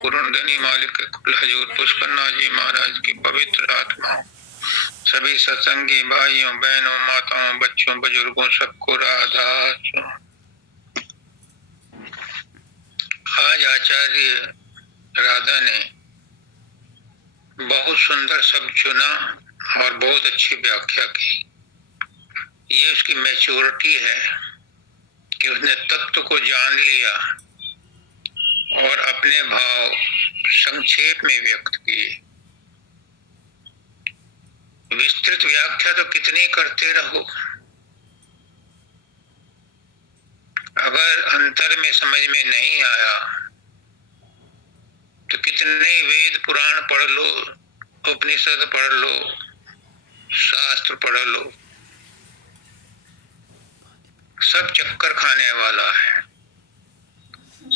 पूर्णधनी मालिक के कुल हजूर पुष्कन्ना जी महाराज की पवित्र आत्मा, सभी सत्संगी भाइयों बहनों माताओं बच्चों बुजुर्गों सबको राधा। आज आचार्य राधा ने बहुत सुंदर शब्द चुना और बहुत अच्छी व्याख्या की। ये उसकी मैच्योरिटी है कि उसने तत्व को जान लिया और अपने भाव संक्षेप में व्यक्त किए। विस्तृत व्याख्या तो कितनी करते रहो, अगर अंतर में समझ में नहीं आया तो कितने वेद पुराण पढ़ लो, उपनिषद पढ़ लो, शास्त्र पढ़ लो, सब चक्कर खाने वाला है।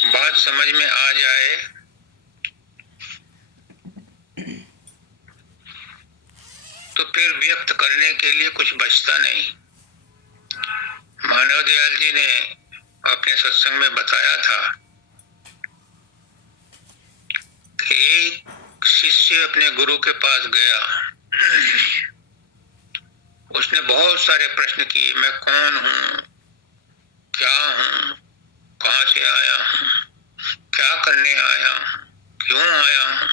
बात समझ में आ जाए तो फिर व्यक्त करने के लिए कुछ बचता नहीं। मानव दयाल जी ने अपने सत्संग में बताया था कि एक शिष्य अपने गुरु के पास गया, उसने बहुत सारे प्रश्न किए। मैं कौन हूँ, क्या हूँ, कहाँ से आया हूँ, क्या करने आया हूँ, क्यों आया हूँ,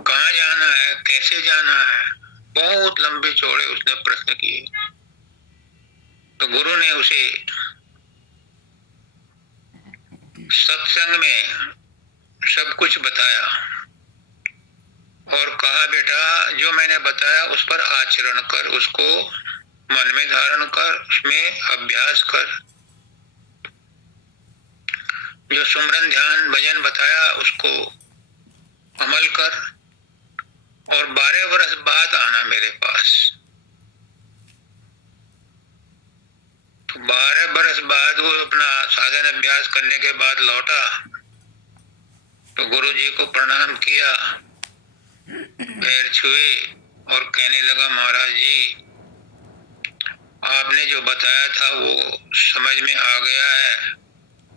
कहाँ जाना है, कैसे जाना है। बहुत लंबे चौड़े उसने प्रश्न किए। तो गुरु ने उसे सत्संग में सब कुछ बताया और कहा, बेटा जो मैंने बताया उस पर आचरण कर, उसको मन में धारण कर, उसमें अभ्यास कर। जो सुमरन ध्यान भजन बताया उसको अमल कर और 12 वर्ष बाद आना मेरे पास। तो 12 वर्ष बाद वो अपना साधन अभ्यास करने के बाद लौटा तो गुरु जी को प्रणाम किया, पैर छुए और कहने लगा, महाराज जी आपने जो बताया था वो समझ में आ गया है।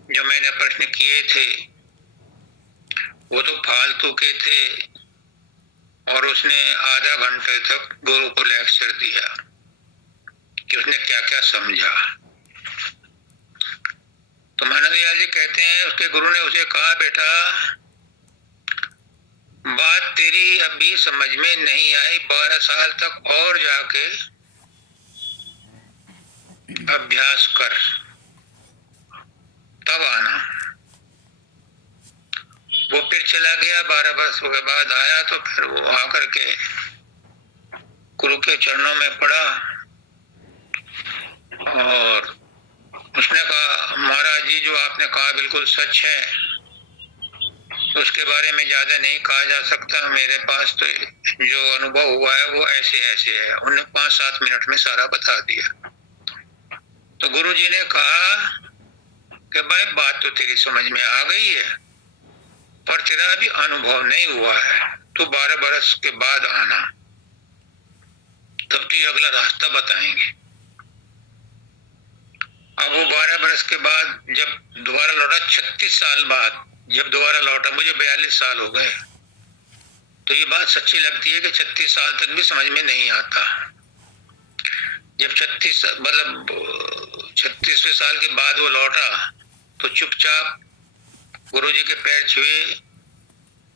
जो मैंने प्रश्न किए थे वो तो फालतू के थे। और उसने आधा घंटे तक गुरु को लेक्चर दिया कि उसने क्या क्या समझा। तो मानवदयाल जी कहते हैं उसके गुरु ने उसे कहा, बेटा बात तेरी अभी समझ में नहीं आई, 12 साल तक और जाके अभ्यास कर, तब आना। वो फिर चला गया, 12 वर्षों के बाद आया तो फिर वो आकर के गुरु के चरणों में पड़ा और उसने कहा, महाराज जी जो आपने कहा बिल्कुल सच है, उसके बारे में ज्यादा नहीं कहा जा सकता। मेरे पास तो जो अनुभव हुआ है वो ऐसे ऐसे है। उन्होंने 5-7 मिनट में सारा बता दिया। तो गुरु जी ने कहा कि भाई बात तो तेरी समझ में आ गई है पर तेरा अभी अनुभव नहीं हुआ है, तो 12 वर्ष के बाद आना, तब तो अगला रास्ता बताएंगे। अब वो 12 वर्ष के बाद जब दोबारा लौटा, 36 साल बाद जब दोबारा लौटा, मुझे 42 साल हो गए, तो ये बात सच्ची लगती है कि 36 साल तक भी समझ में नहीं आता। जब 36वें साल के बाद वो लौटा तो चुपचाप गुरु जी के पैर छुए,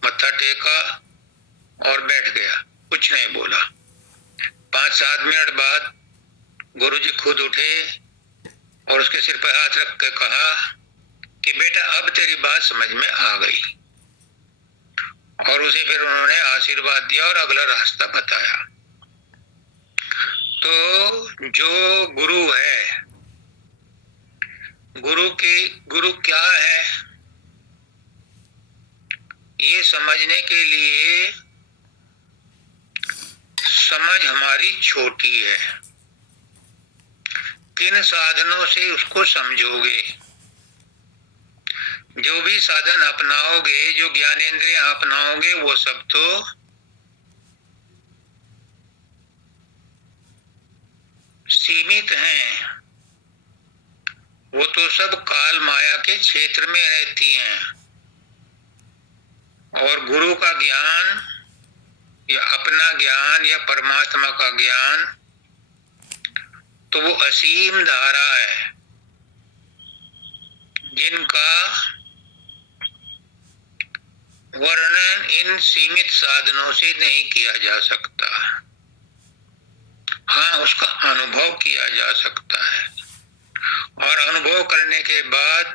मत्था टेका और बैठ गया, कुछ नहीं बोला। 5-7 मिनट बाद गुरु जी खुद उठे और उसके सिर पर हाथ रख के कहा कि बेटा अब तेरी बात समझ में आ गई। और उसे फिर उन्होंने आशीर्वाद दिया और अगला रास्ता बताया। तो जो गुरु है, गुरु क्या है ये समझने के लिए समझ हमारी छोटी है। किन साधनों से उसको समझोगे, जो भी साधन अपनाओगे, जो ज्ञानेंद्रियां अपनाओगे, वो सब तो सीमित हैं। वो तो सब काल माया के क्षेत्र में रहती हैं। और गुरु का ज्ञान या अपना ज्ञान या परमात्मा का ज्ञान, तो वो असीम धारा है जिनका वर्णन इन सीमित साधनों से नहीं किया जा सकता। हाँ, उसका अनुभव किया जा सकता है, और अनुभव करने के बाद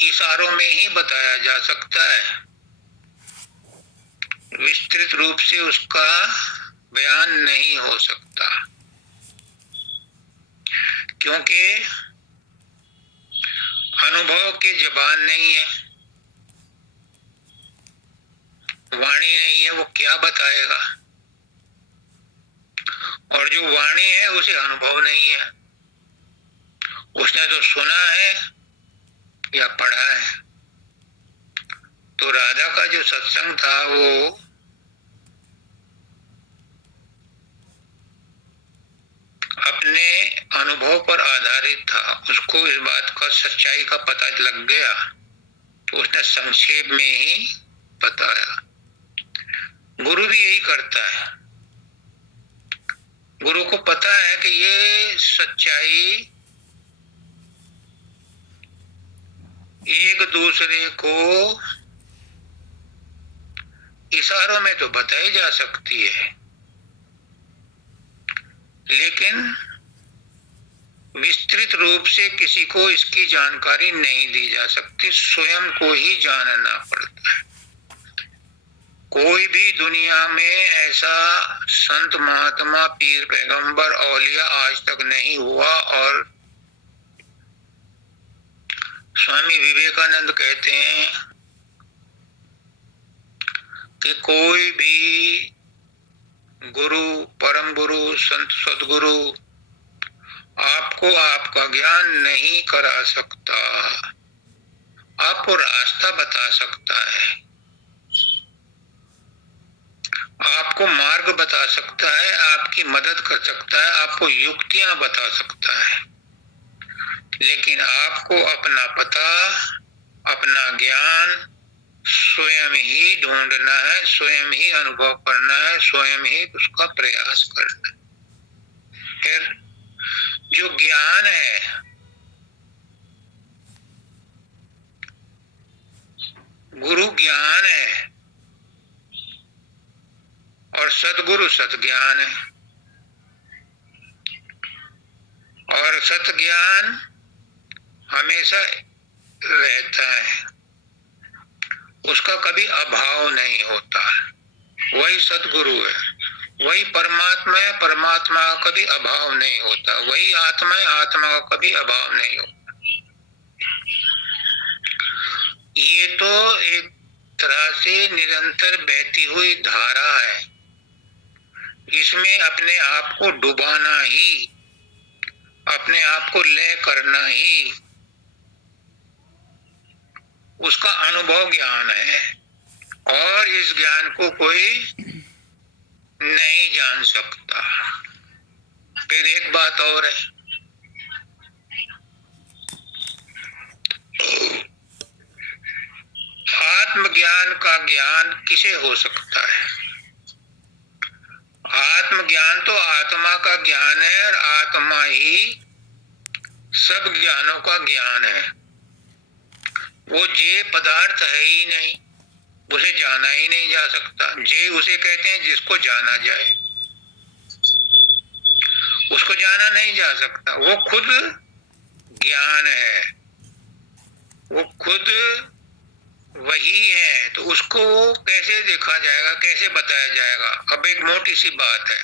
इशारों में ही बताया जा सकता है। विस्तृत रूप से उसका बयान नहीं हो सकता, क्योंकि अनुभव की जबान नहीं है, वाणी नहीं है, वो क्या बताएगा। और जो वाणी है उसे अनुभव नहीं है, उसने तो सुना है या पढ़ा है। तो राधा का जो सत्संग था वो अपने अनुभव पर आधारित था। उसको इस बात का सच्चाई का पता लग गया तो उसने संक्षेप में ही बताया। गुरु भी यही करता है। गुरु को पता है कि ये सच्चाई एक दूसरे को इशारों में तो बताई जा सकती है, लेकिन विस्तृत रूप से किसी को इसकी जानकारी नहीं दी जा सकती, स्वयं को ही जानना पड़ता है। कोई भी दुनिया में ऐसा संत महात्मा पीर पैगंबर औलिया आज तक नहीं हुआ। और स्वामी विवेकानंद कहते हैं कि कोई भी गुरु, परम गुरु, संत सदगुरु आपको आपका ज्ञान नहीं करा सकता, आपको रास्ता बता सकता है, आपको मार्ग बता सकता है, आपकी मदद कर सकता है, आपको युक्तियां बता सकता है, लेकिन आपको अपना पता, अपना ज्ञान स्वयं ही ढूंढना है, स्वयं ही अनुभव करना है, स्वयं ही उसका प्रयास करना है। फिर जो ज्ञान है, गुरु ज्ञान है और सदगुरु सत ज्ञान है। और सत ज्ञान हमेशा रहता है, उसका कभी अभाव नहीं होता। वही सदगुरु है, वही परमात्मा है, परमात्मा का कभी अभाव नहीं होता। वही आत्मा है, आत्मा का कभी अभाव नहीं होता। ये तो एक तरह से निरंतर बहती हुई धारा है, इसमें अपने आप को डुबाना ही, अपने आप को लय करना ही उसका अनुभव ज्ञान है। और इस ज्ञान को कोई नहीं जान सकता। फिर एक बात और है, आत्मज्ञान का ज्ञान किसे हो सकता है? आत्मज्ञान तो आत्मा का ज्ञान है, और आत्मा ही सब ज्ञानों का ज्ञान है। वो जे पदार्थ है ही नहीं, उसे जाना ही नहीं जा सकता। जे उसे कहते हैं जिसको जाना जाए, उसको जाना नहीं जा सकता। वो खुद ज्ञान है, वो खुद वही है, तो उसको कैसे देखा जाएगा, कैसे बताया जाएगा? अब एक मोटी सी बात है,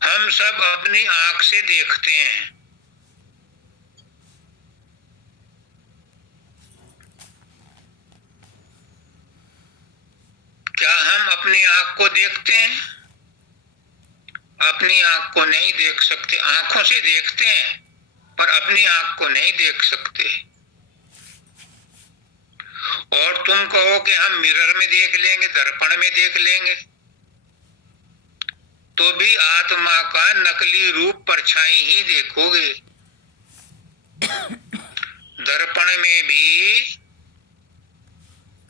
हम सब अपनी आंख से देखते हैं, क्या हम अपनी आंख को देखते हैं? अपनी आंख को नहीं देख सकते। आंखों से देखते हैं पर अपनी आंख को नहीं देख सकते। और तुम कहो कि हम मिरर में देख लेंगे, दर्पण में देख लेंगे, तो भी आत्मा का नकली रूप परछाई ही देखोगे। दर्पण में भी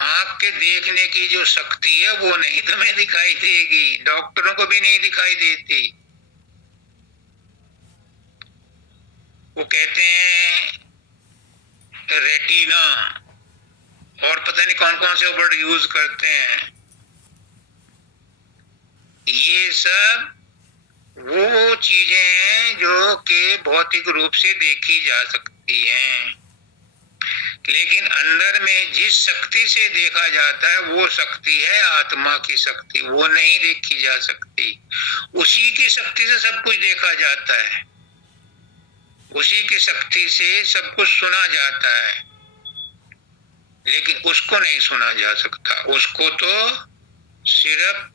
आंख के देखने की जो शक्ति है वो नहीं तुम्हें दिखाई देगी, डॉक्टरों को भी नहीं दिखाई देती। वो कहते हैं रेटिना और पता नहीं कौन कौन से वर्ड यूज करते हैं। ये सब वो चीजें हैं जो कि भौतिक रूप से देखी जा सकती हैं, लेकिन अंदर में जिस शक्ति से देखा जाता है वो शक्ति है आत्मा की शक्ति, वो नहीं देखी जा सकती। उसी की शक्ति से सब कुछ देखा जाता है, उसी की शक्ति से सब कुछ सुना जाता है, लेकिन उसको नहीं सुना जा सकता। उसको तो सिर्फ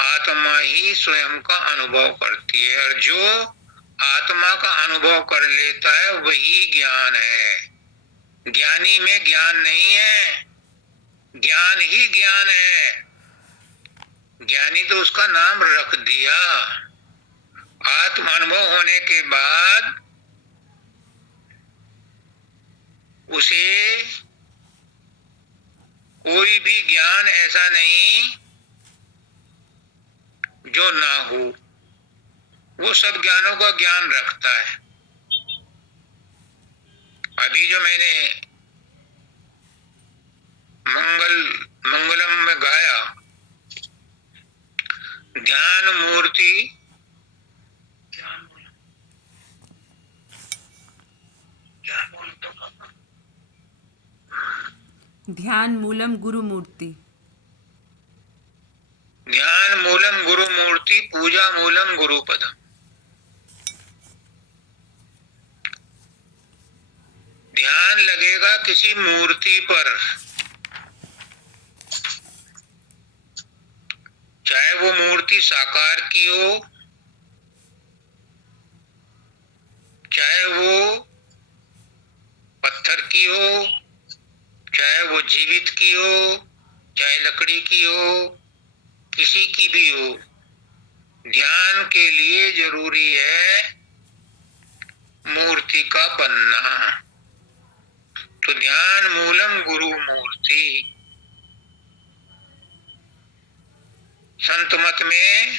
आत्मा ही स्वयं का अनुभव करती है, और जो आत्मा का अनुभव कर लेता है वही ज्ञान है। ज्ञानी में ज्ञान नहीं है, ज्ञान ही ज्ञान है। ज्ञानी तो उसका नाम रख दिया। आत्म अनुभव होने के बाद उसे कोई भी ज्ञान ऐसा नहीं जो ना हो, वो सब ज्ञानों का ज्ञान रखता है। अभी जो मैंने मंगलम में गाया, ज्ञान मूर्ति ध्यान मूलम गुरु मूर्ति, ध्यान मूलम गुरु मूर्ति, पूजा मूलम गुरुपद। ध्यान लगेगा किसी मूर्ति पर, चाहे वो मूर्ति साकार की हो, चाहे वो पत्थर की हो, चाहे वो जीवित की हो, चाहे लकड़ी की हो, किसी की भी हो। ध्यान के लिए जरूरी है मूर्ति का बनना। तो ध्यान मूलम गुरु मूर्ति। संत मत में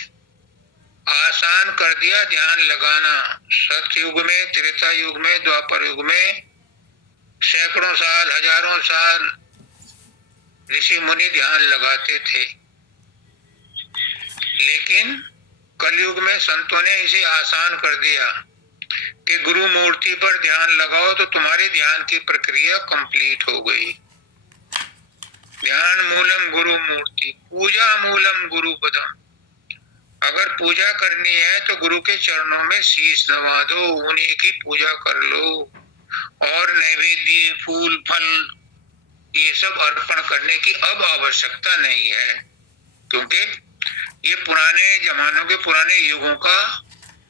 आसान कर दिया ध्यान लगाना। सतयुग में, त्रेता युग में, द्वापर युग में सैकड़ों साल, हजारों साल ऋषि मुनि ध्यान लगाते थे, लेकिन कलयुग में संतों ने इसे आसान कर दिया कि गुरु मूर्ति पर ध्यान लगाओ तो तुम्हारी ध्यान की प्रक्रिया कंप्लीट हो गई। ध्यान मूलम गुरु मूर्ति, पूजा मूलम गुरु पदम। अगर पूजा करनी है तो गुरु के चरणों में शीश नवा दो, उन्हीं की पूजा कर लो, और नैवेद्य, फूल, फल ये सब अर्पण करने की अब आवश्यकता नहीं है, क्योंकि ये पुराने जमानों के, पुराने युगों का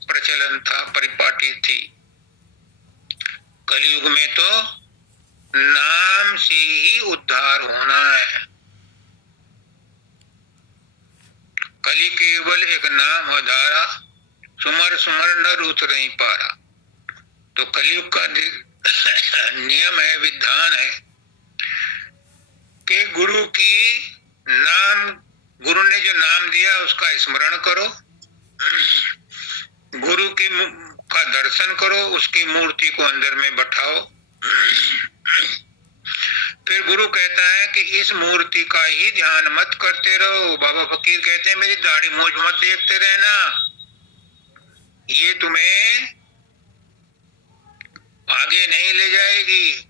प्रचलन था, परिपाटी थी। कलयुग में तो नाम से ही उद्धार होना है। कली केवल एक नाम आधारा, सुमर सुमर नर उतरहि पारा। तो कलयुग का नियम है, विधान है कि गुरु की नाम, गुरु ने जो नाम दिया उसका स्मरण करो, गुरु के का दर्शन करो, उसकी मूर्ति को अंदर में बैठाओ। फिर गुरु कहता है कि इस मूर्ति का ही ध्यान मत करते रहो। बाबा फकीर कहते हैं मेरी दाढ़ी मूंछ मत देखते रहना, ये तुम्हें आगे नहीं ले जाएगी।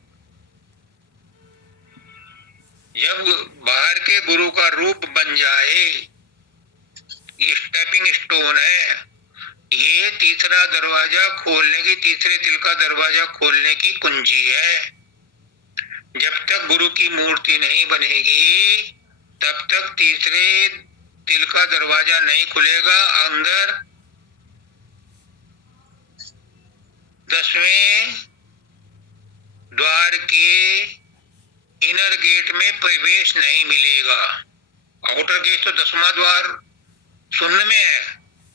जब बाहर के गुरु का रूप बन जाए, ये स्टेपिंग स्टोन है, ये तीसरा दरवाजा खोलने की, तीसरे तिल का दरवाजा खोलने की कुंजी है। जब तक गुरु की मूर्ति नहीं बनेगी तब तक तीसरे तिल का दरवाजा नहीं खुलेगा। अंदर 10वें द्वार के इनर गेट में प्रवेश नहीं मिलेगा। आउटर गेट तो 10वां द्वार शून्य में है,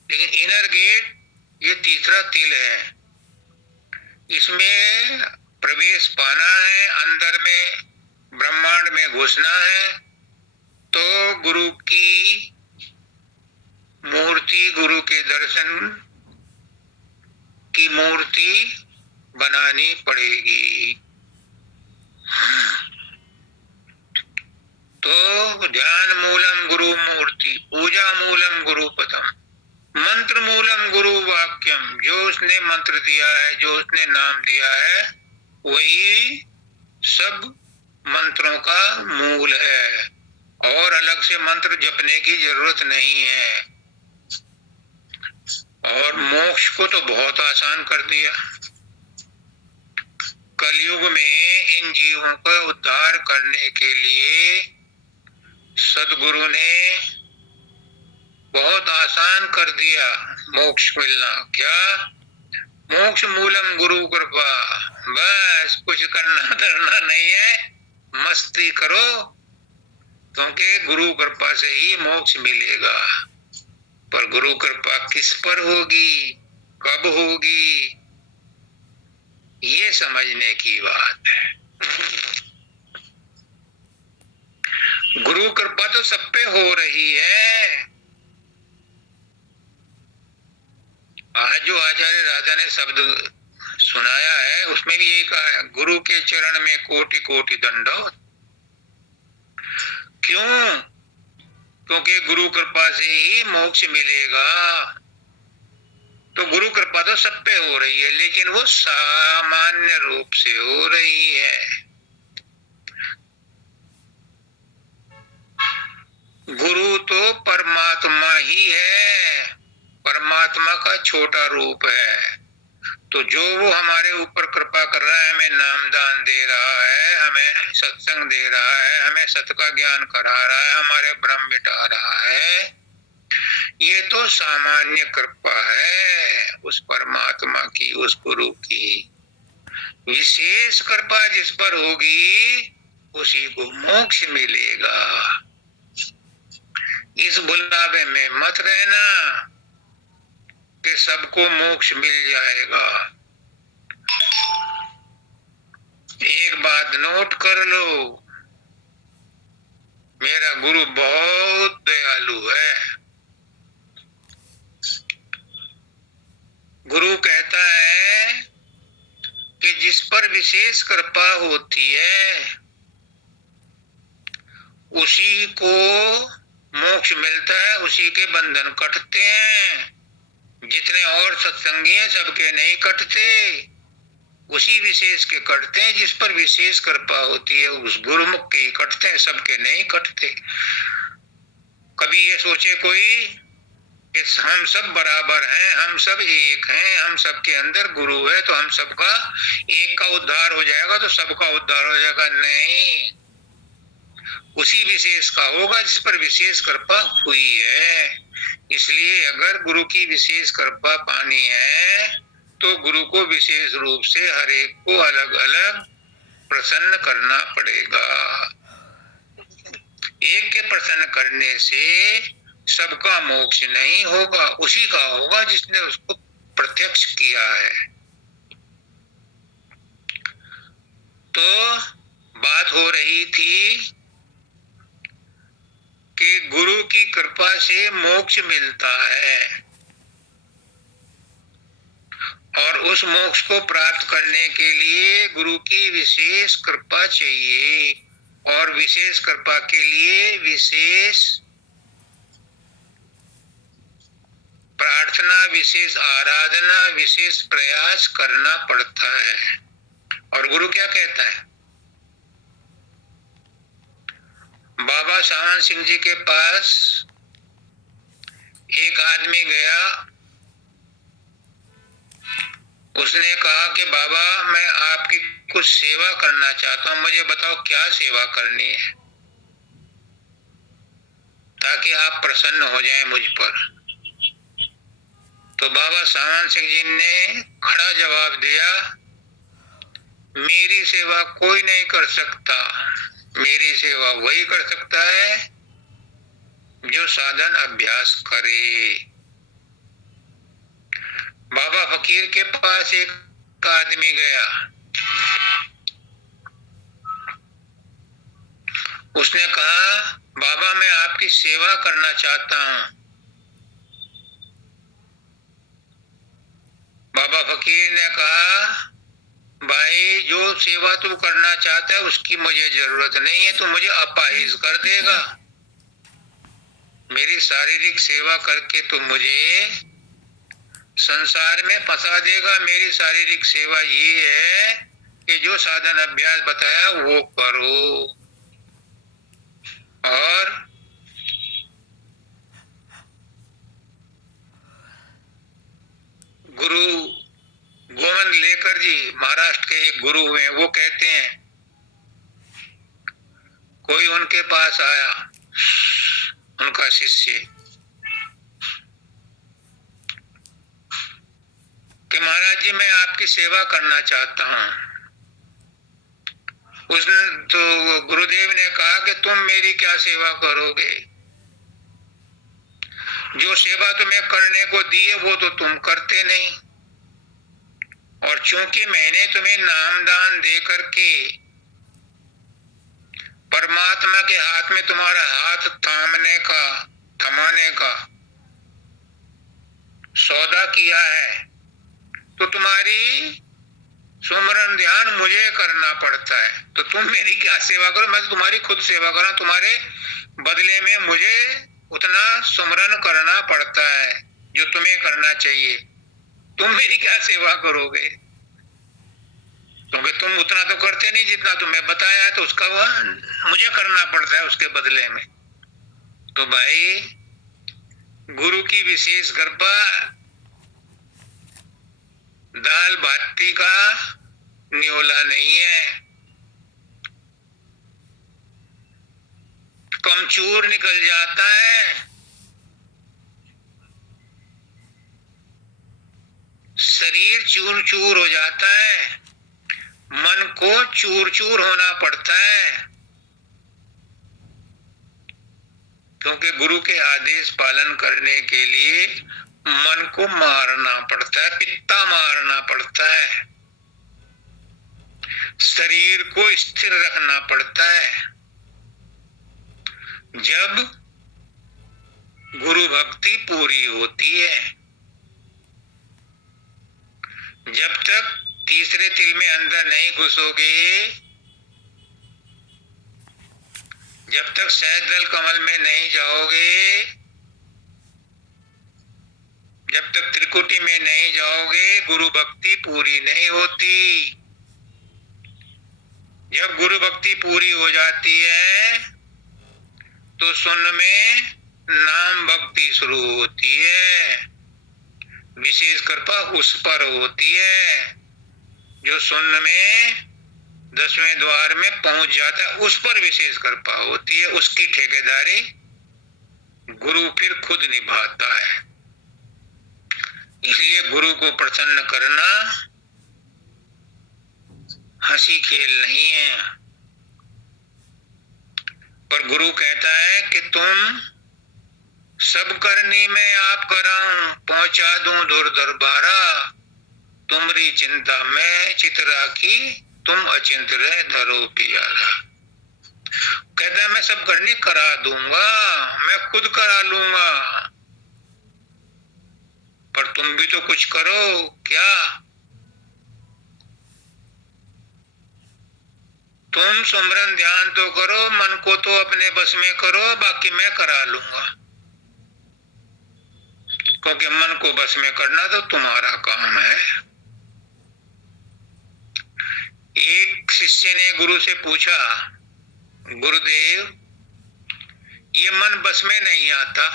लेकिन इनर गेट ये तीसरा तिल है, इसमें प्रवेश पाना है, अंदर में ब्रह्मांड में घुसना है, तो गुरु की मूर्ति, गुरु के दर्शन की मूर्ति बनानी पड़ेगी। तो ध्यान मूलम गुरु मूर्ति, पूजा मूलम गुरु पदम, मंत्र मूलम गुरु वाक्यम। जो उसने मंत्र दिया है, जो उसने नाम दिया है, वही सब मंत्रों का मूल है, और अलग से मंत्र जपने की जरूरत नहीं है। और मोक्ष को तो बहुत आसान कर दिया। कलयुग में इन जीवों का उद्धार करने के लिए सदगुरु ने बहुत आसान कर दिया मोक्ष मिलना। क्या? मोक्ष मूलम गुरु कृपा। बस कुछ करना धरना नहीं है, मस्ती करो, क्योंकि गुरु कृपा से ही मोक्ष मिलेगा। पर गुरु कृपा किस पर होगी, कब होगी, ये समझने की बात है। गुरु कृपा तो सब पे हो रही है। आज जो आचार्य राजा ने शब्द सुनाया है, उसमें भी यही कहा है, गुरु के चरण में कोटि कोटि दंडवत। क्यों? क्योंकि गुरु कृपा से ही मोक्ष मिलेगा। तो गुरु कृपा तो सब पे हो रही है, लेकिन वो सामान्य रूप से हो रही है। गुरु तो परमात्मा ही है, परमात्मा का छोटा रूप है। तो जो वो हमारे ऊपर कृपा कर रहा है, हमें नामदान दे रहा है, हमें सत्संग दे रहा है, हमें सत का ज्ञान करा रहा है, हमारे भ्रम मिटा रहा है, ये तो सामान्य कृपा है उस परमात्मा की, उस गुरु की। विशेष कृपा जिस पर होगी, उसी को मोक्ष मिलेगा। इस बुलावे में मत रहना कि सबको मोक्ष मिल जाएगा। एक बात नोट कर लो, मेरा गुरु बहुत दयालु है। गुरु कहता है कि जिस पर विशेष कृपा होती है, उसी को मोक्ष मिलता है, उसी के बंधन कटते हैं। जितने और सत्संगी हैं, सबके नहीं कटते, उसी विशेष के कटते हैं। जिस पर विशेष कृपा होती है, उस गुरुमुख के ही कटते हैं, सबके नहीं कटते। कभी ये सोचे कोई कि हम सब बराबर हैं, हम सब एक हैं, हम सबके अंदर गुरु है, तो हम सबका एक का उद्धार हो जाएगा, तो सबका उद्धार हो जाएगा? नहीं, उसी विशेष का होगा जिस पर विशेष कृपा हुई है। इसलिए अगर गुरु की विशेष कृपा पानी है, तो गुरु को विशेष रूप से हर एक को अलग अलग प्रसन्न करना पड़ेगा। एक के प्रसन्न करने से सबका मोक्ष नहीं होगा, उसी का होगा जिसने उसको प्रत्यक्ष किया है। तो बात हो रही थी कि गुरु की कृपा से मोक्ष मिलता है, और उस मोक्ष को प्राप्त करने के लिए गुरु की विशेष कृपा चाहिए, और विशेष कृपा के लिए विशेष प्रार्थना, विशेष आराधना, विशेष प्रयास करना पड़ता है। और गुरु क्या कहता है? बाबा सावन सिंह जी के पास एक आदमी गया, उसने कहा कि बाबा मैं आपकी कुछ सेवा करना चाहता हूं, मुझे बताओ क्या सेवा करनी है, ताकि आप प्रसन्न हो जाएं मुझ पर। तो बाबा सावन सिंह जी ने खड़ा जवाब दिया, मेरी सेवा कोई नहीं कर सकता, मेरी सेवा वही कर सकता है जो साधन अभ्यास करे। बाबा फकीर के पास एक आदमी गया, उसने कहा, बाबा मैं आपकी सेवा करना चाहता हूं। बाबा फकीर ने कहा, भाई जो सेवा तू करना चाहता है उसकी मुझे जरूरत नहीं है, तू मुझे अपाहिज कर देगा। मेरी शारीरिक सेवा करके तू मुझे संसार में फंसा देगा। मेरी शारीरिक सेवा ये है कि जो साधन अभ्यास बताया वो करो। और गुरु गोविंद लेकर जी महाराष्ट्र के एक गुरु हुए, वो कहते हैं, कोई उनके पास आया, उनका शिष्य, कि महाराज जी मैं आपकी सेवा करना चाहता हूं। उसने तो गुरुदेव ने कहा कि तुम मेरी क्या सेवा करोगे, जो सेवा तुम्हें करने को दी है वो तो तुम करते नहीं, और चूंकि मैंने तुम्हें नामदान दे करके परमात्मा के हाथ में तुम्हारा हाथ थमाने का सौदा किया है, तो तुम्हारी सुमरन ध्यान मुझे करना पड़ता है। तो तुम मेरी क्या सेवा करो, मैं तो तुम्हारी खुद सेवा करूं, तुम्हारे बदले में मुझे उतना सुमरन करना पड़ता है जो तुम्हें करना चाहिए। तुम मेरी क्या सेवा करोगे, क्योंकि तुम उतना तो करते नहीं जितना तुम्हें बताया है, तो उसका वह मुझे करना पड़ता है उसके बदले में। तो भाई गुरु की विशेष कृपा दाल बाटी का न्योला नहीं है, कमचूर निकल जाता है, शरीर चूर चूर हो जाता है, मन को चूर चूर होना पड़ता है, क्योंकि गुरु के आदेश पालन करने के लिए मन को मारना पड़ता है, पित्ता मारना पड़ता है, शरीर को स्थिर रखना पड़ता है। जब गुरु भक्ति पूरी होती है, जब तक तीसरे तिल में अंदर नहीं घुसोगे, जब तक सहजदल कमल में नहीं जाओगे, जब तक त्रिकुटी में नहीं जाओगे, गुरु भक्ति पूरी नहीं होती। जब गुरु भक्ति पूरी हो जाती है तो सुन में नाम भक्ति शुरू होती है। विशेष कृपा उस पर होती है जो सुन में 10वें द्वार में पहुंच जाता है, उस पर विशेष कृपा होती है। उसकी ठेकेदारी गुरु फिर खुद निभाता है। इसलिए गुरु को प्रसन्न करना हंसी खेल नहीं है, पर गुरु कहता है कि तुम सब करनी में आप कराऊं, पहुंचा दूं दूर दरबारा, तुमरी चिंता में चित राखी, तुम अचिंत रहे धरो पियारा। कहता है मैं सब करनी करा दूंगा, मैं खुद करा लूंगा, पर तुम भी तो कुछ करो। क्या तुम सुमरन ध्यान तो करो, मन को तो अपने बस में करो, बाकी मैं करा लूंगा, क्योंकि मन को बस में करना तो तुम्हारा काम है। एक शिष्य ने गुरु से पूछा, गुरुदेव ये मन बस में नहीं आता,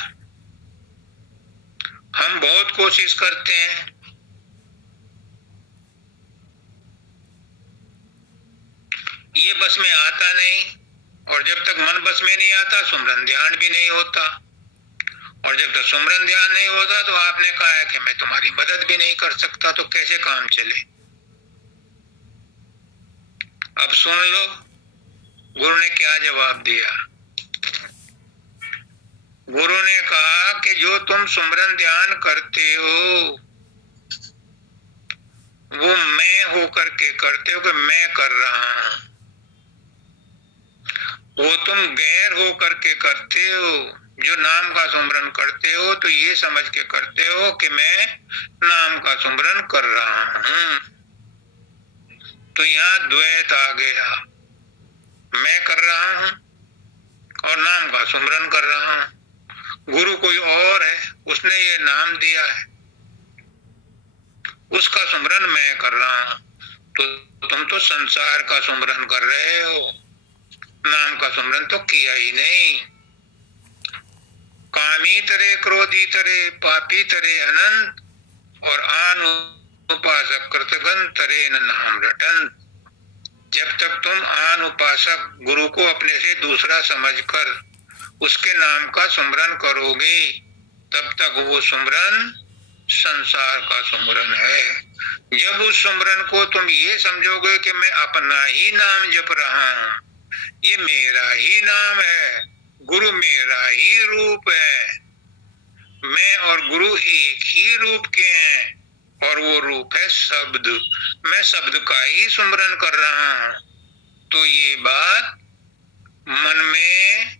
हम बहुत कोशिश करते हैं, ये बस में आता नहीं, और जब तक मन बस में नहीं आता सुमरन ध्यान भी नहीं होता, और जब तक सुमरन ध्यान नहीं होता तो आपने कहा है कि मैं तुम्हारी मदद भी नहीं कर सकता, तो कैसे काम चले। अब सुन लो गुरु ने क्या जवाब दिया। गुरु ने कहा कि जो तुम सुमरन ध्यान करते हो वो मैं होकर के करते हो कि मैं कर रहा हूं। वो तुम गैर हो करके करते हो। जो नाम का सुमरन करते हो तो ये समझ के करते हो कि मैं नाम का सुमरन कर रहा हूं। तो यहाँ द्वैत आ गया, मैं कर रहा हूं और नाम का सुमरन कर रहा हूं। गुरु कोई और है, उसने ये नाम दिया है, उसका सुमरन मैं कर रहा हूं। तो तुम तो संसार का सुमरन कर रहे हो, नाम का सुमरन तो किया ही नहीं। कामी तरे, क्रोधी तरे, पापी तरे अनंत, और आन उपासक कृतगन तरे न नाम रटन। जब तक तुम आन उपासक गुरु को अपने से दूसरा समझकर उसके नाम का सुमरन करोगे, तब तक वो सुमरन संसार का सुमरन है। जब उस सुमरन को तुम ये समझोगे कि मैं अपना ही नाम जप रहा हूं, ये मेरा ही नाम है, गुरु मेरा ही रूप है, मैं और गुरु एक ही रूप के हैं, और वो रूप है शब्द, मैं शब्द का ही सुमरन कर रहा हूं। तो ये बात मन में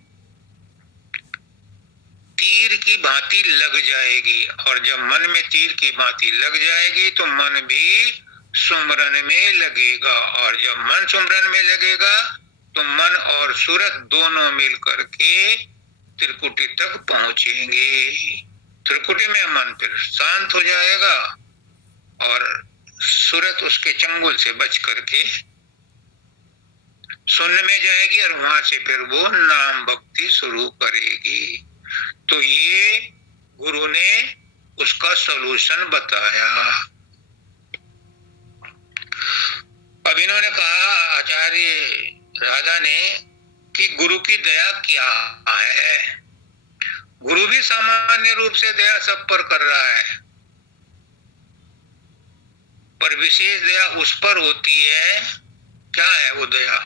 तीर की भांति लग जाएगी, और जब मन में तीर की भांति लग जाएगी तो मन भी सुमरन में लगेगा, और जब मन सुमरन में लगेगा तो मन और सूरत दोनों मिल करके त्रिकुटी तक पहुंचेंगे। त्रिकुटी में मन फिर शांत हो जाएगा और सूरत उसके चंगुल से बच करके शून्य में जाएगी, और वहां से फिर वो नाम भक्ति शुरू करेगी। तो ये गुरु ने उसका सॉल्यूशन बताया। अब इन्होंने कहा आचार्य राधा ने कि गुरु की दया क्या है। गुरु भी सामान्य रूप से दया सब पर कर रहा है, पर विशेष दया उस पर होती है। क्या है वो दया?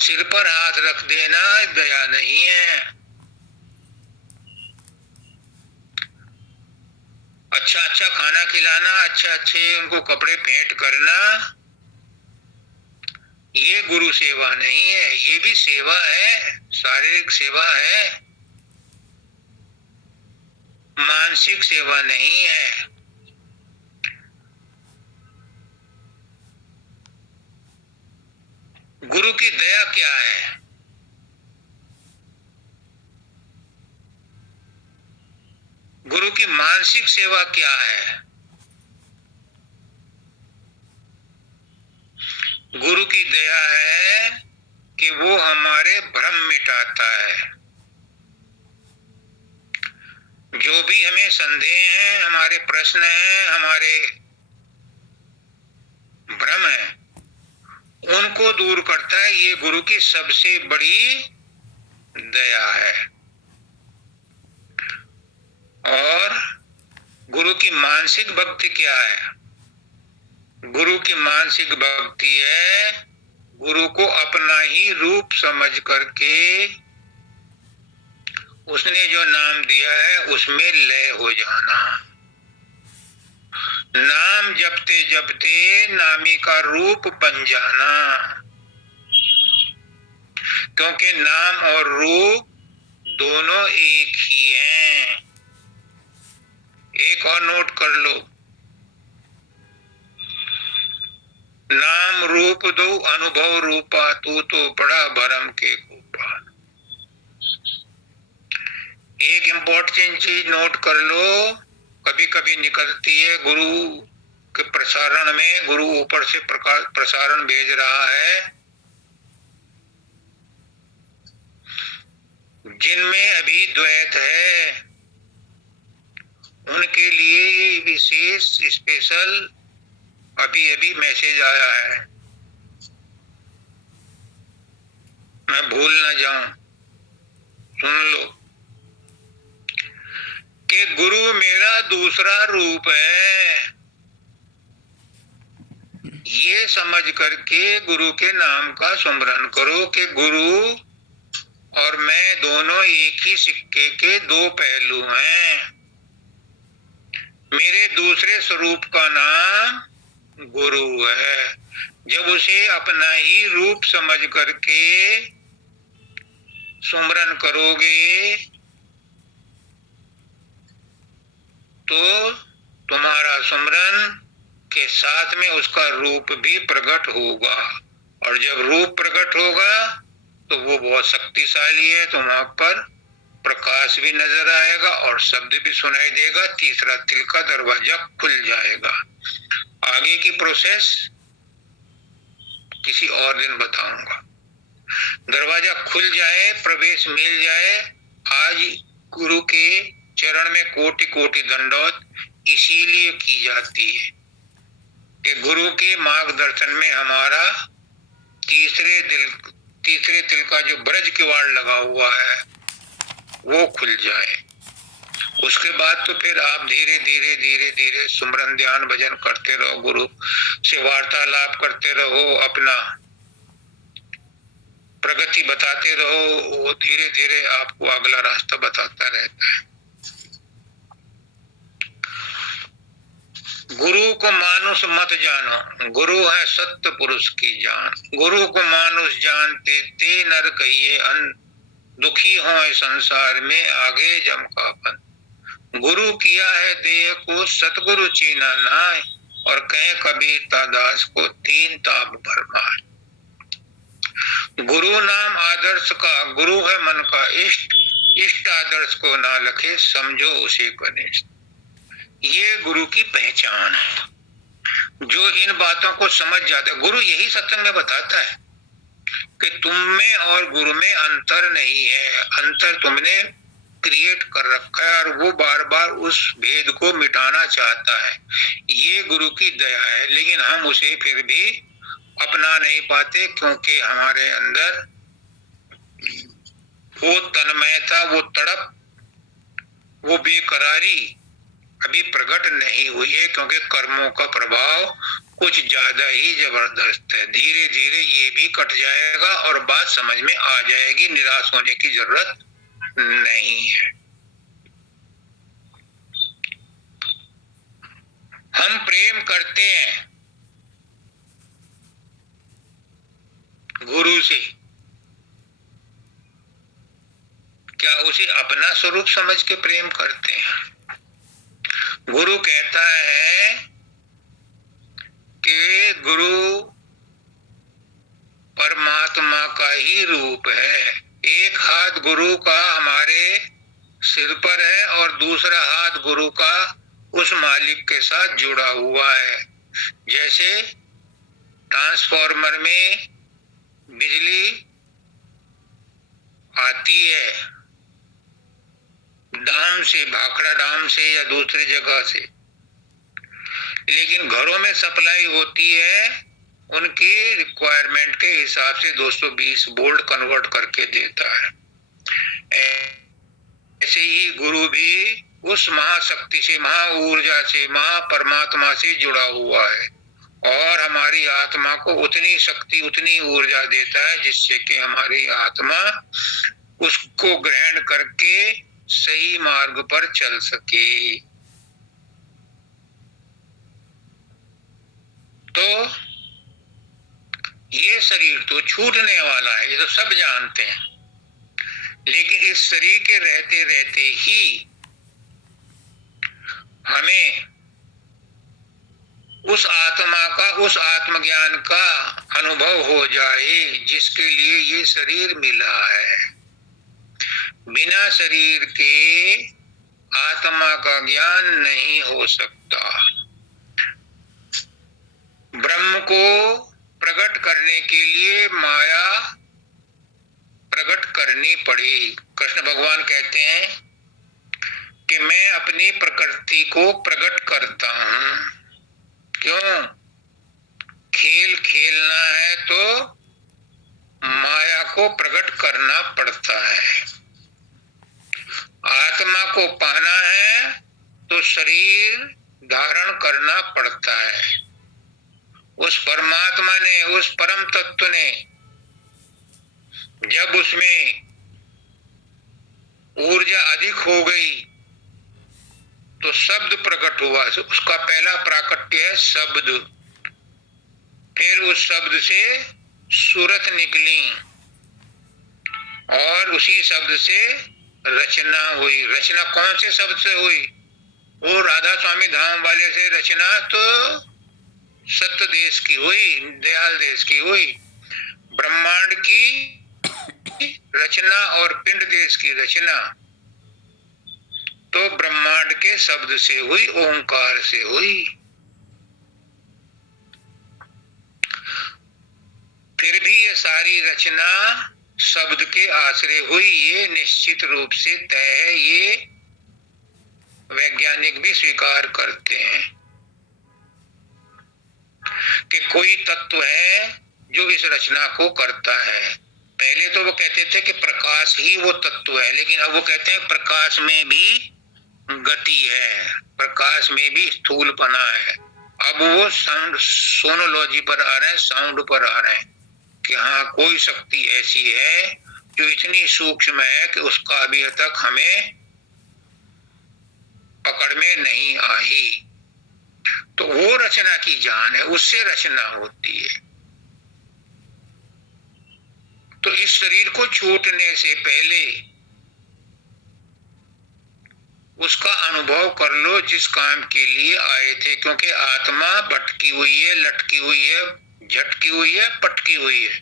सिर पर हाथ रख देना दया नहीं है। अच्छा अच्छा खाना खिलाना, अच्छे उनको कपड़े भेंट करना, ये गुरु सेवा नहीं है। ये भी सेवा है, शारीरिक सेवा है, मानसिक सेवा नहीं है। गुरु की दया क्या है? गुरु की मानसिक सेवा क्या है? गुरु की दया है कि वो हमारे भ्रम मिटाता है। जो भी हमें संदेह है, हमारे प्रश्न है, हमारे भ्रम है, उनको दूर करता है। ये गुरु की सबसे बड़ी दया है। और गुरु की मानसिक भक्ति क्या है? गुरु की मानसिक भक्ति है गुरु को अपना ही रूप समझ करके उसने जो नाम दिया है उसमें लय हो जाना। नाम जपते जपते नामी का रूप बन जाना, क्योंकि नाम और रूप दोनों एक ही हैं। एक और नोट कर लो, नाम रूप दो अनुभव रूपा, तू तो बड़ा भरम के गोपा। एक इम्पोर्टेंट चीज नोट कर लो, कभी कभी निकलती है गुरु के प्रसारण में, गुरु ऊपर से प्रसारण भेज रहा है, जिनमें अभी द्वैत है उनके लिए ये विशेष स्पेशल अभी अभी मैसेज आया है, मैं भूल ना जाऊं, सुन लो कि गुरु मेरा दूसरा रूप है। ये समझ करके गुरु के नाम का सुमरन करो कि गुरु और मैं दोनों एक ही सिक्के के दो पहलू हैं। मेरे दूसरे स्वरूप का नाम गुरु है। जब उसे अपना ही रूप समझ करके सुमरन करोगे तो तुम्हारा सुमरन के साथ में उसका रूप भी प्रकट होगा, और जब रूप प्रकट होगा तो वो बहुत शक्तिशाली है, तो वहां पर प्रकाश भी नजर आएगा और शब्द भी सुनाई देगा, तीसरा तिल का दरवाजा खुल जाएगा। आगे की प्रोसेस किसी और दिन बताऊंगा। दरवाजा खुल जाए, प्रवेश मिल जाए। आज गुरु के चरण में कोटि कोटि दंडवत इसीलिए की जाती है कि गुरु के मार्गदर्शन में हमारा तीसरे तिल का जो ब्रज किवाड़ लगा हुआ है वो खुल जाए। उसके बाद तो फिर आप धीरे धीरे धीरे धीरे सुमरन ध्यान भजन करते रहो, गुरु से वार्तालाप करते रहो, अपना प्रगति बताते रहो, वो धीरे धीरे आपको अगला रास्ता बताता रहता है। गुरु को मानुष मत जानो, गुरु है सत्य पुरुष की जान। गुरु को मानुष जानते ते नर कहिए अन, दुखी हो संसार में आगे जम का पन। गुरु किया है देह को सतगुरु चीना नाय, और कहे कबीर दास को तीन ताप भरमाए। गुरु नाम आदर्श का, गुरु है मन का इष्ट, इष्ट आदर्श को ना लखे समझो उसे कनिष्ठ। ये गुरु की पहचान है। जो इन बातों को समझ जाता है, गुरु यही सत्संग में बताता है कि तुम में और गुरु में अंतर नहीं है, अंतर तुमने क्रिएट कर रखा है, और वो बार बार उस भेद को मिटाना चाहता है। ये गुरु की दया है, लेकिन हम उसे फिर भी अपना नहीं पाते, क्योंकि हमारे अंदर वो तन्मयता, वो तड़प, वो बेकरारी अभी प्रकट नहीं हुई है, क्योंकि कर्मों का प्रभाव कुछ ज्यादा ही जबरदस्त है। धीरे धीरे ये भी कट जाएगा और बात समझ में आ जाएगी, निराश होने की जरूरत नहीं है। हम प्रेम करते हैं गुरु से, क्या उसे अपना स्वरूप समझ के प्रेम करते हैं? गुरु कहता है कि गुरु परमात्मा का ही रूप है। एक हाथ गुरु का हमारे सिर पर है और दूसरा हाथ गुरु का उस मालिक के साथ जुड़ा हुआ है। जैसे ट्रांसफॉर्मर में बिजली आती है डाम से, भाखड़ा डाम से या दूसरी जगह से, लेकिन घरों में सप्लाई होती है उनकी रिक्वायरमेंट के हिसाब से 220 वोल्ट कन्वर्ट करके देता है। ऐसे ही गुरु भी उस महाशक्ति से, महा ऊर्जा से, महा परमात्मा से जुड़ा हुआ है, और हमारी आत्मा को उतनी शक्ति, उतनी ऊर्जा देता है जिससे कि हमारी आत्मा उसको ग्रहण करके सही मार्ग पर चल सके। तो ये शरीर तो छूटने वाला है, ये तो सब जानते हैं, लेकिन इस शरीर के रहते रहते ही हमें उस आत्मा का, उस आत्मज्ञान का अनुभव हो जाए जिसके लिए ये शरीर मिला है। बिना शरीर के आत्मा का ज्ञान नहीं हो सकता। ब्रह्म को प्रकट करने के लिए माया प्रकट करनी पड़ी। कृष्ण भगवान कहते हैं कि मैं अपनी प्रकृति को प्रकट करता हूं। क्यों? खेल खेलना है तो माया को प्रकट करना पड़ता है। आत्मा को पाना है तो शरीर धारण करना पड़ता है। उस परमात्मा ने, उस परम तत्व ने जब उसमें ऊर्जा अधिक हो गई तो शब्द प्रकट हुआ। उसका पहला प्राकट्य है शब्द। फिर उस शब्द से सूरत निकली और उसी शब्द से रचना हुई। रचना कौन से शब्द से हुई? वो राधा स्वामी धाम वाले से रचना तो सत्य देश की हुई, दयाल देश की हुई। ब्रह्मांड की रचना और पिंड देश की रचना तो ब्रह्मांड के शब्द से हुई, ओंकार से हुई। फिर भी ये सारी रचना शब्द के आश्रय हुई, ये निश्चित रूप से तय है, ये वैज्ञानिक भी स्वीकार करते हैं कि कोई तत्व है जो इस रचना को करता है। पहले तो वो कहते थे कि प्रकाश ही वो तत्व है, लेकिन अब वो कहते हैं प्रकाश में भी गति है, प्रकाश में भी स्थूलपना है। अब वो सोनोलॉजी पर आ रहे हैं, साउंड पर आ रहे हैं कि हाँ, कोई शक्ति ऐसी है जो इतनी सूक्ष्म है कि उसका अभी तक हमें पकड़ में नहीं आई। तो वो रचना की जान है, उससे रचना होती है। तो इस शरीर को छूटने से पहले उसका अनुभव कर लो जिस काम के लिए आए थे, क्योंकि आत्मा भटकी हुई है, लटकी हुई है, झटकी हुई है, पटकी हुई है,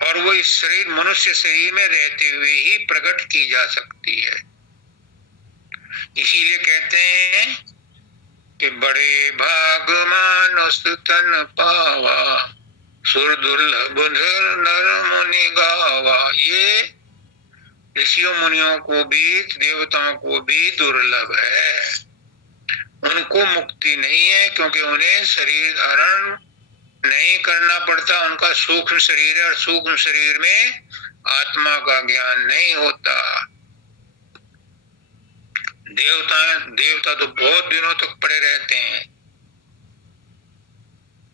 और वो इस शरीर, मनुष्य शरीर में रहते हुए ही प्रकट की जा सकती है। इसीलिए कहते हैं कि बड़े भाग मानुष तन पावा, सुर दुर्लभ नर मुनि गावा। ये ऋषियों मुनियों को भी, देवताओं को भी दुर्लभ है। उनको मुक्ति नहीं है, क्योंकि उन्हें शरीर धारण नहीं करना पड़ता। उनका सूक्ष्म शरीर है और सूक्ष्म शरीर में आत्मा का ज्ञान नहीं होता। देवता तो बहुत दिनों तक पड़े रहते हैं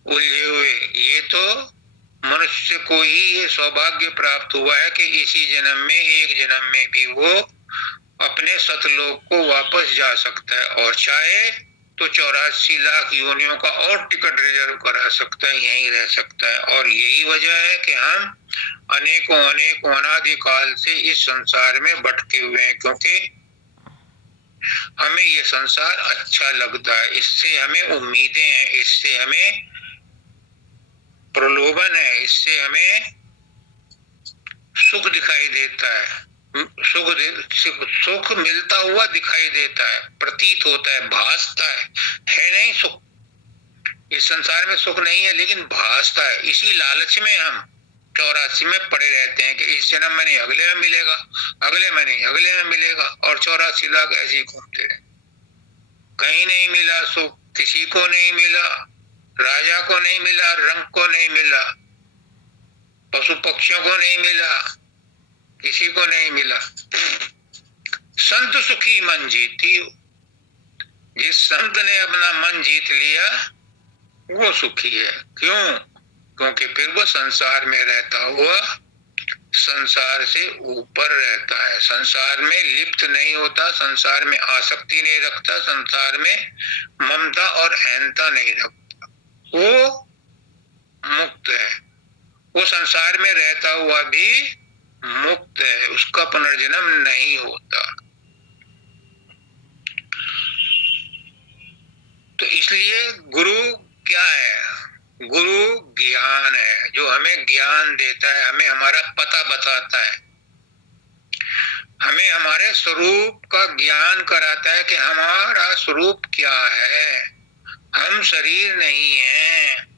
उलझे हुए। ये तो मनुष्य को ही ये सौभाग्य प्राप्त हुआ है कि इसी जन्म में, एक जन्म में भी वो अपने सतलोक को वापस जा सकता है, और चाहे तो 84 लाख योनियों का और टिकट रिजर्व करा सकता है, यहीं रह सकता है। और यही वजह है कि हम अनेकों अनादिकाल से इस संसार में भटके हुए हैं, क्योंकि हमें ये संसार अच्छा लगता है, इससे हमें उम्मीदें हैं, इससे हमें प्रलोभन है, इससे हमें सुख दिखाई देता है, सुख मिलता हुआ दिखाई देता है, प्रतीत होता है, भासता है नहीं सुख। इस संसार में सुख नहीं है, लेकिन भासता है। इसी लालच में हम 84 में पड़े रहते हैं कि इस जन्म में नहीं, अगले में मिलेगा, अगले में नहीं, अगले में मिलेगा, और 84 लाख ऐसे ही घूमते रहे। कहीं नहीं मिला सुख, किसी को नहीं मिला, राजा को नहीं मिला, रंग को नहीं मिला, पशु पक्षियों को नहीं मिला, किसी को नहीं मिला। संत सुखी मन जीती। जिस संत ने अपना मन जीत लिया वो सुखी है। क्यों? क्योंकि फिर वो संसार में रहता हुआ संसार से ऊपर रहता है, संसार में लिप्त नहीं होता, संसार में आसक्ति नहीं रखता, संसार में ममता और अहंता नहीं रखता। वो मुक्त है, वो संसार में रहता हुआ भी मुक्त है, उसका पुनर्जन्म नहीं होता। तो इसलिए गुरु क्या है? गुरु ज्ञान है, जो हमें ज्ञान देता है, हमें हमारा पता बताता है, हमें हमारे स्वरूप का ज्ञान कराता है कि हमारा स्वरूप क्या है। हम शरीर नहीं हैं।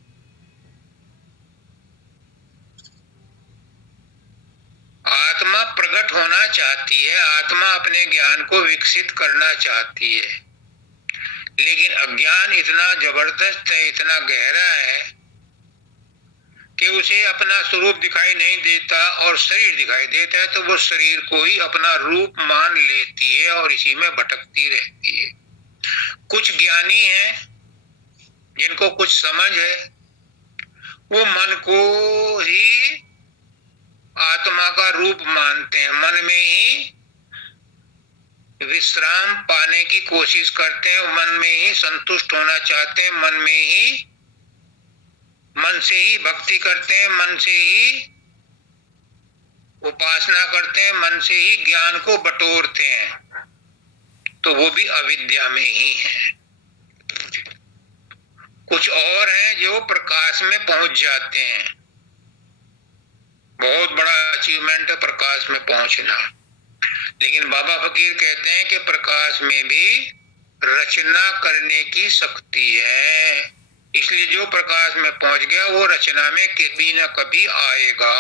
आत्मा प्रकट होना चाहती है, आत्मा अपने ज्ञान को विकसित करना चाहती है, लेकिन अज्ञान इतना जबरदस्त है, इतना गहरा है कि उसे अपना स्वरूप दिखाई नहीं देता और शरीर दिखाई देता है, तो वो शरीर को ही अपना रूप मान लेती है और इसी में भटकती रहती है। कुछ ज्ञानी हैं जिनको कुछ समझ है, वो मन को ही आत्मा का रूप मानते हैं, मन में ही विश्राम पाने की कोशिश करते हैं, मन में ही संतुष्ट होना चाहते हैं, मन में ही मन से ही भक्ति करते हैं, मन से ही उपासना करते हैं, मन से ही ज्ञान को बटोरते हैं, तो वो भी अविद्या में ही है। कुछ और हैं जो प्रकाश में पहुंच जाते हैं, बहुत बड़ा अचीवमेंट है प्रकाश में पहुंचना। लेकिन बाबा फकीर कहते हैं कि प्रकाश में भी रचना करने की शक्ति है, इसलिए जो प्रकाश में पहुंच गया वो रचना में कभी न कभी आएगा।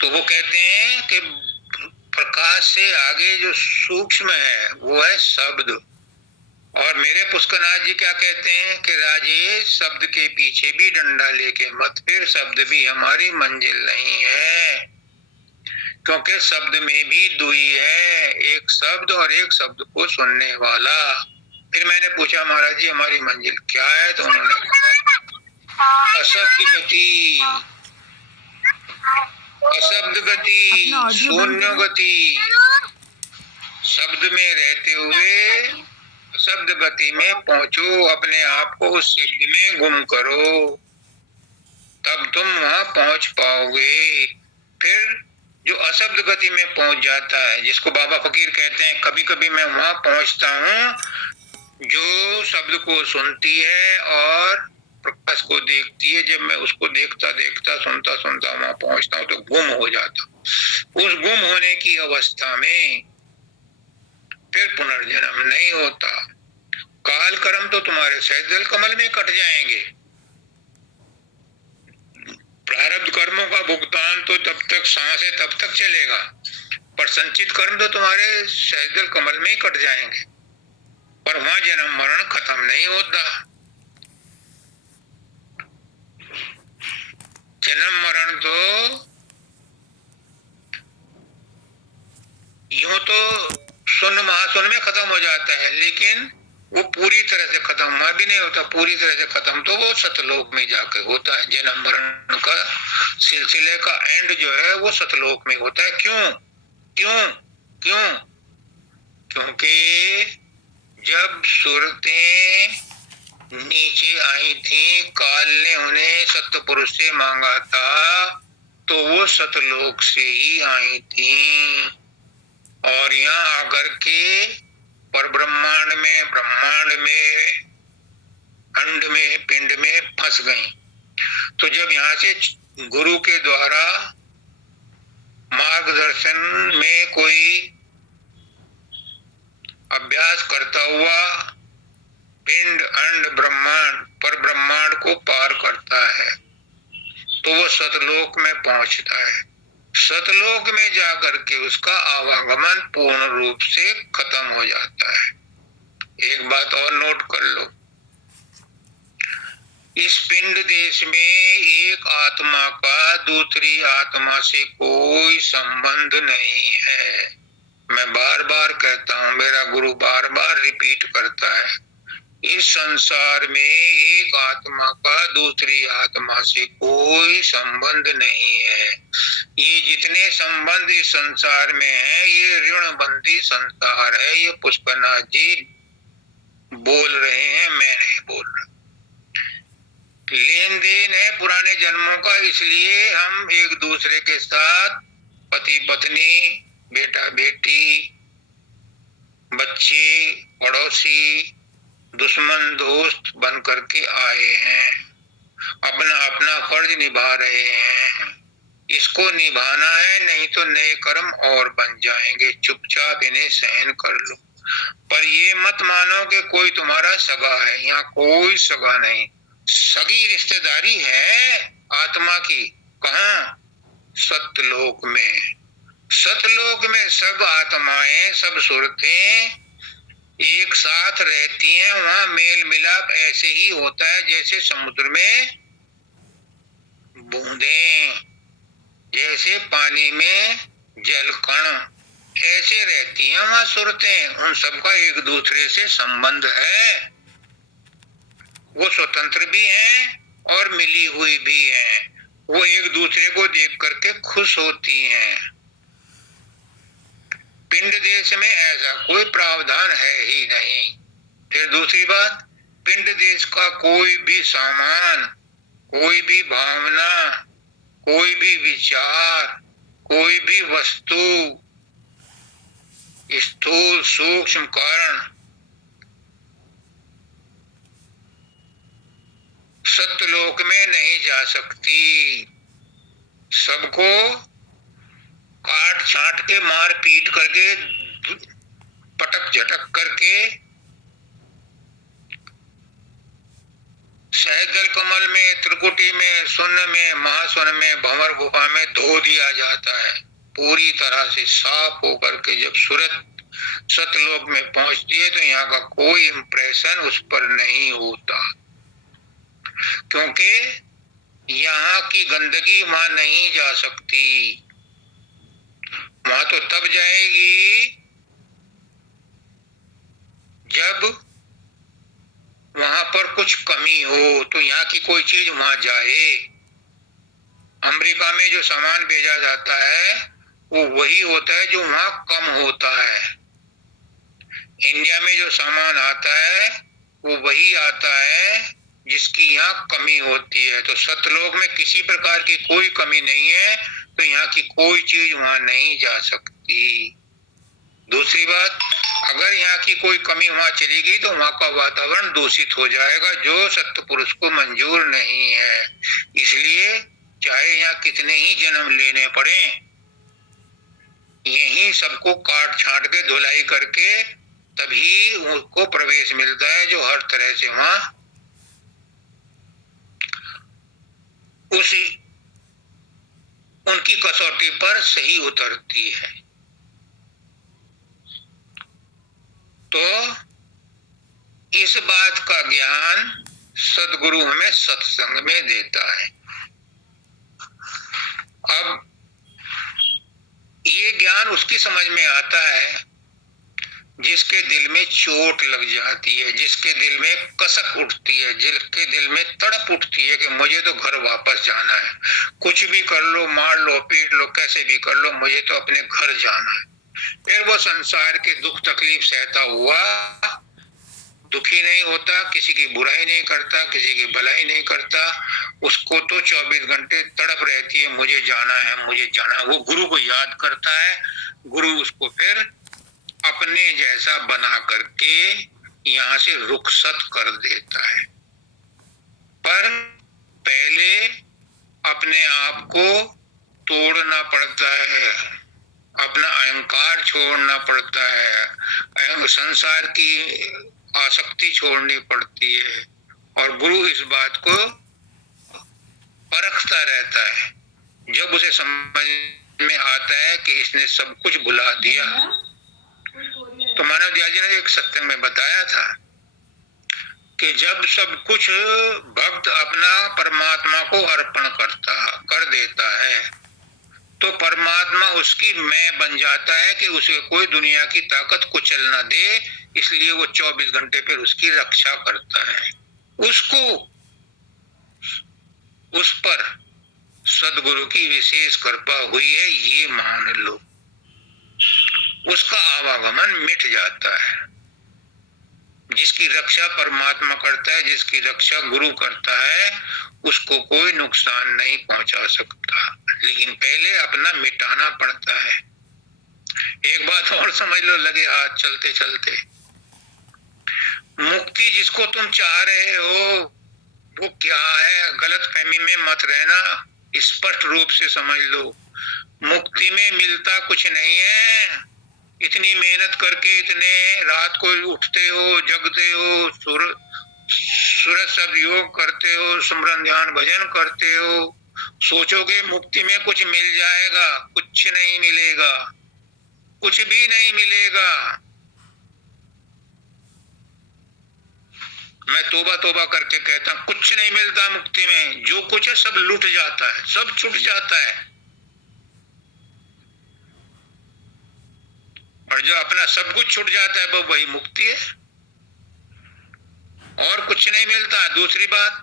तो वो कहते हैं कि प्रकाश से आगे जो सूक्ष्म है वो है शब्द। और मेरे पुष्करनाथ जी क्या कहते हैं कि राजेश, शब्द के पीछे भी डंडा लेके मत फिर, शब्द भी हमारी मंजिल नहीं है, क्योंकि शब्द में भी दुई है, एक शब्द और एक शब्द को सुनने वाला। फिर मैंने पूछा महाराज जी हमारी मंजिल क्या है, तो उन्होंने कहा अशब्द गति, अशब्द गति, शून्य गति। शब्द में रहते हुए शब्द गति में पहुंचो, अपने आप को उस शब्द में गुम करो, तब तुम वहां पहुंच पाओगे। फिर जो अशब्द गति में पहुंच जाता है, जिसको बाबा फकीर कहते हैं कभी कभी मैं वहां पहुंचता हूं जो शब्द को सुनती है और प्रकाश को देखती है। जब मैं उसको देखता देखता सुनता सुनता वहां पहुंचता हूं तो गुम हो जाता। उस गुम होने की अवस्था में फिर पुनर्जन्म नहीं होता। काल कर्म तो तुम्हारे सहजल कमल में कट जाएंगे। प्रारब्ध कर्मों का भुगतान तो तब तक सांस है तब तक चलेगा, पर संचित कर्म तो तुम्हारे सहजल कमल में ही कट जाएंगे, पर वहां जन्म मरण खत्म नहीं होता। जन्म मरण तो यूं तो शून्य महाशून्य में खत्म हो जाता है, लेकिन वो पूरी तरह से खत्म हुआ भी नहीं होता। पूरी तरह से खत्म तो वो सतलोक में जाकर होता है। जन्म मरण का सिलसिले का एंड जो है वो सतलोक में होता है। क्यों क्यों क्यों? क्योंकि जब सूरतें नीचे आई थी, काल ने उन्हें सतपुरुष से मांगा था, तो वो सतलोक से ही आई थी और यहाँ आकर के पर ब्रह्मांड में अंड में पिंड में फंस गई। तो जब यहाँ से गुरु के द्वारा मार्गदर्शन में कोई अभ्यास करता हुआ पिंड अंड ब्रह्मांड पर ब्रह्मांड को पार करता है तो वो सतलोक में पहुंचता है। सतलोक में जाकर के उसका आवागमन पूर्ण रूप से खत्म हो जाता है। एक बात और नोट कर लो, इस पिंड देश में एक आत्मा का दूसरी आत्मा से कोई संबंध नहीं है। मैं बार बार कहता हूँ, मेरा गुरु बार बार रिपीट करता है, इस संसार में एक आत्मा का दूसरी आत्मा से कोई संबंध नहीं है। ये जितने संबंध इस संसार में है ये ऋणबंधी संसार है। ये पुष्करनाथ जी बोल रहे हैं, मैं नहीं बोल रहा। लेन देन है पुराने जन्मों का, इसलिए हम एक दूसरे के साथ पति पत्नी, बेटा बेटी, बच्चे, पड़ोसी, दुश्मन दोस्त बन करके आए हैं, अपना अपना फर्ज निभा रहे हैं। इसको निभाना है, नहीं तो नए कर्म और बन जाएंगे। चुपचाप इन्हें सहन कर लो। पर ये मत मानो कि कोई तुम्हारा सगा है, यहाँ कोई सगा नहीं। सगी रिश्तेदारी है आत्मा की, कहाँ? सतलोक में। सतलोक में सब आत्माएं, सब सुरतें एक साथ रहती हैं। वहां मेल मिलाप ऐसे ही होता है जैसे समुद्र में बूंदें, जैसे पानी में जल कण, ऐसे रहती हैं वहां सुरतें। उन सबका एक दूसरे से संबंध है। वो स्वतंत्र भी हैं और मिली हुई भी हैं। वो एक दूसरे को देख करके खुश होती हैं। पिंड देश में ऐसा कोई प्रावधान है ही नहीं। फिर दूसरी बात, पिंड देश का कोई भी सामान, कोई भी भावना, कोई भी विचार, कोई भी वस्तु, स्थूल सूक्ष्म कारण सत्यलोक में नहीं जा सकती। सबको काट छाट के, मार पीट करके, पटक झटक करके सहजल कमल में, त्रिकुटी में, शून्य में, महाशून्य में, भंवर गुफा में धो दिया जाता है। पूरी तरह से साफ होकर के जब सूरत सतलोक में पहुंचती है तो यहाँ का कोई इंप्रेशन उस पर नहीं होता, क्योंकि यहाँ की गंदगी वहां नहीं जा सकती। वहां तो तब जाएगी जब वहां पर कुछ कमी हो, तो यहाँ की कोई चीज वहां जाए। अमेरिका में जो सामान भेजा जाता है वो वही होता है जो वहां कम होता है। इंडिया में जो सामान आता है वो वही आता है जिसकी यहाँ कमी होती है। तो सतलोक में किसी प्रकार की कोई कमी नहीं है, तो यहाँ की कोई चीज वहां नहीं जा सकती। दूसरी बात, अगर यहाँ की कोई कमी वहां चली गई तो वहां का वातावरण दूषित हो जाएगा, जो सत्य पुरुष को मंजूर नहीं है। इसलिए चाहे यहाँ कितने ही जन्म लेने पड़े, यही सबको काट छाट के धुलाई करके तभी उनको प्रवेश मिलता है, जो हर तरह से वहां उसी उनकी कसौटी पर सही उतरती है। तो इस बात का ज्ञान सदगुरु हमें सत्संग में देता है। अब ये ज्ञान उसकी समझ में आता है जिसके दिल में चोट लग जाती है, जिसके दिल में कसक उठती है, जिसके दिल में तड़प उठती है कि मुझे तो घर वापस जाना है। कुछ भी कर लो, मार लो, पीट लो, कैसे भी कर लो, मुझे तो अपने घर जाना है। फिर वो संसार के दुख तकलीफ सहता हुआ दुखी नहीं होता, किसी की बुराई नहीं करता, किसी की भलाई नहीं करता। उसको तो 24 घंटे तड़प रहती है, मुझे जाना है, मुझे जाना है। वो गुरु को याद करता है, गुरु उसको फिर अपने जैसा बना करके यहाँ से रुखसत कर देता है। पर पहले अपने आप को तोड़ना पड़ता है, अपना अहंकार छोड़ना पड़ता है, संसार की आसक्ति छोड़नी पड़ती है। और गुरु इस बात को परखता रहता है। जब उसे समझ में आता है कि इसने सब कुछ भुला दिया, तो मानव दयाल जी ने एक सत्संग में बताया था कि जब सब कुछ भक्त अपना परमात्मा को अर्पण कर देता है, तो परमात्मा उसकी मैं बन जाता है कि उसे कोई दुनिया की ताकत कुचल न दे। इसलिए वो 24 घंटे फिर उसकी रक्षा करता है। उसको उस पर सदगुरु की विशेष कृपा हुई है, ये मान लो। उसका आवागमन मिट जाता है। जिसकी रक्षा परमात्मा करता है, जिसकी रक्षा गुरु करता है, उसको कोई नुकसान नहीं पहुंचा सकता। लेकिन पहले अपना मिटाना पड़ता है। एक बात और समझ लो, लगे हाथ चलते चलते, मुक्ति जिसको तुम चाह रहे हो वो क्या है, गलत फहमी में मत रहना, स्पष्ट रूप से समझ लो। मुक्ति में मिलता कुछ नहीं है। इतनी मेहनत करके इतने रात को उठते हो, जगते हो, सूरज सब योग करते हो, सुमरन ध्यान भजन करते हो, सोचोगे मुक्ति में कुछ मिल जाएगा, कुछ नहीं मिलेगा, कुछ भी नहीं मिलेगा। मैं तोबा तोबा करके कहता हूं, कुछ नहीं मिलता मुक्ति में। जो कुछ है सब लुट जाता है, सब छूट जाता है। और जो अपना सब कुछ छूट जाता है वो वही मुक्ति है, और कुछ नहीं मिलता। दूसरी बात,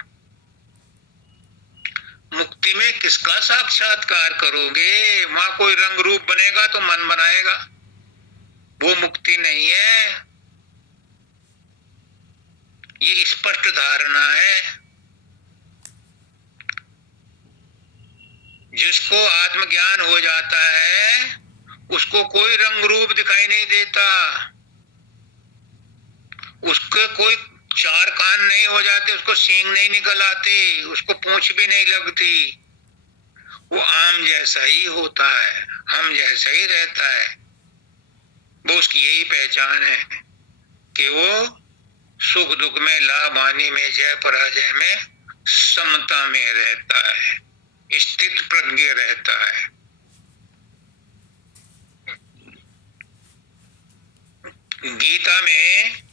मुक्ति में किसका साक्षात्कार करोगे? वहां कोई रंग रूप बनेगा तो मन बनाएगा, वो मुक्ति नहीं है। ये स्पष्ट धारणा है। जिसको आत्मज्ञान हो जाता है उसको कोई रंग रूप दिखाई नहीं देता, उसके कोई चार कान नहीं हो जाते, उसको सींग नहीं निकल आते, उसको पूंछ भी नहीं लगती। वो आम जैसा ही होता है, हम जैसा ही रहता है। वो उसकी यही पहचान है कि वो सुख दुख में, लाभ हानि में, जय पराजय में समता में रहता है, स्थित प्रज्ञ रहता है। गीता में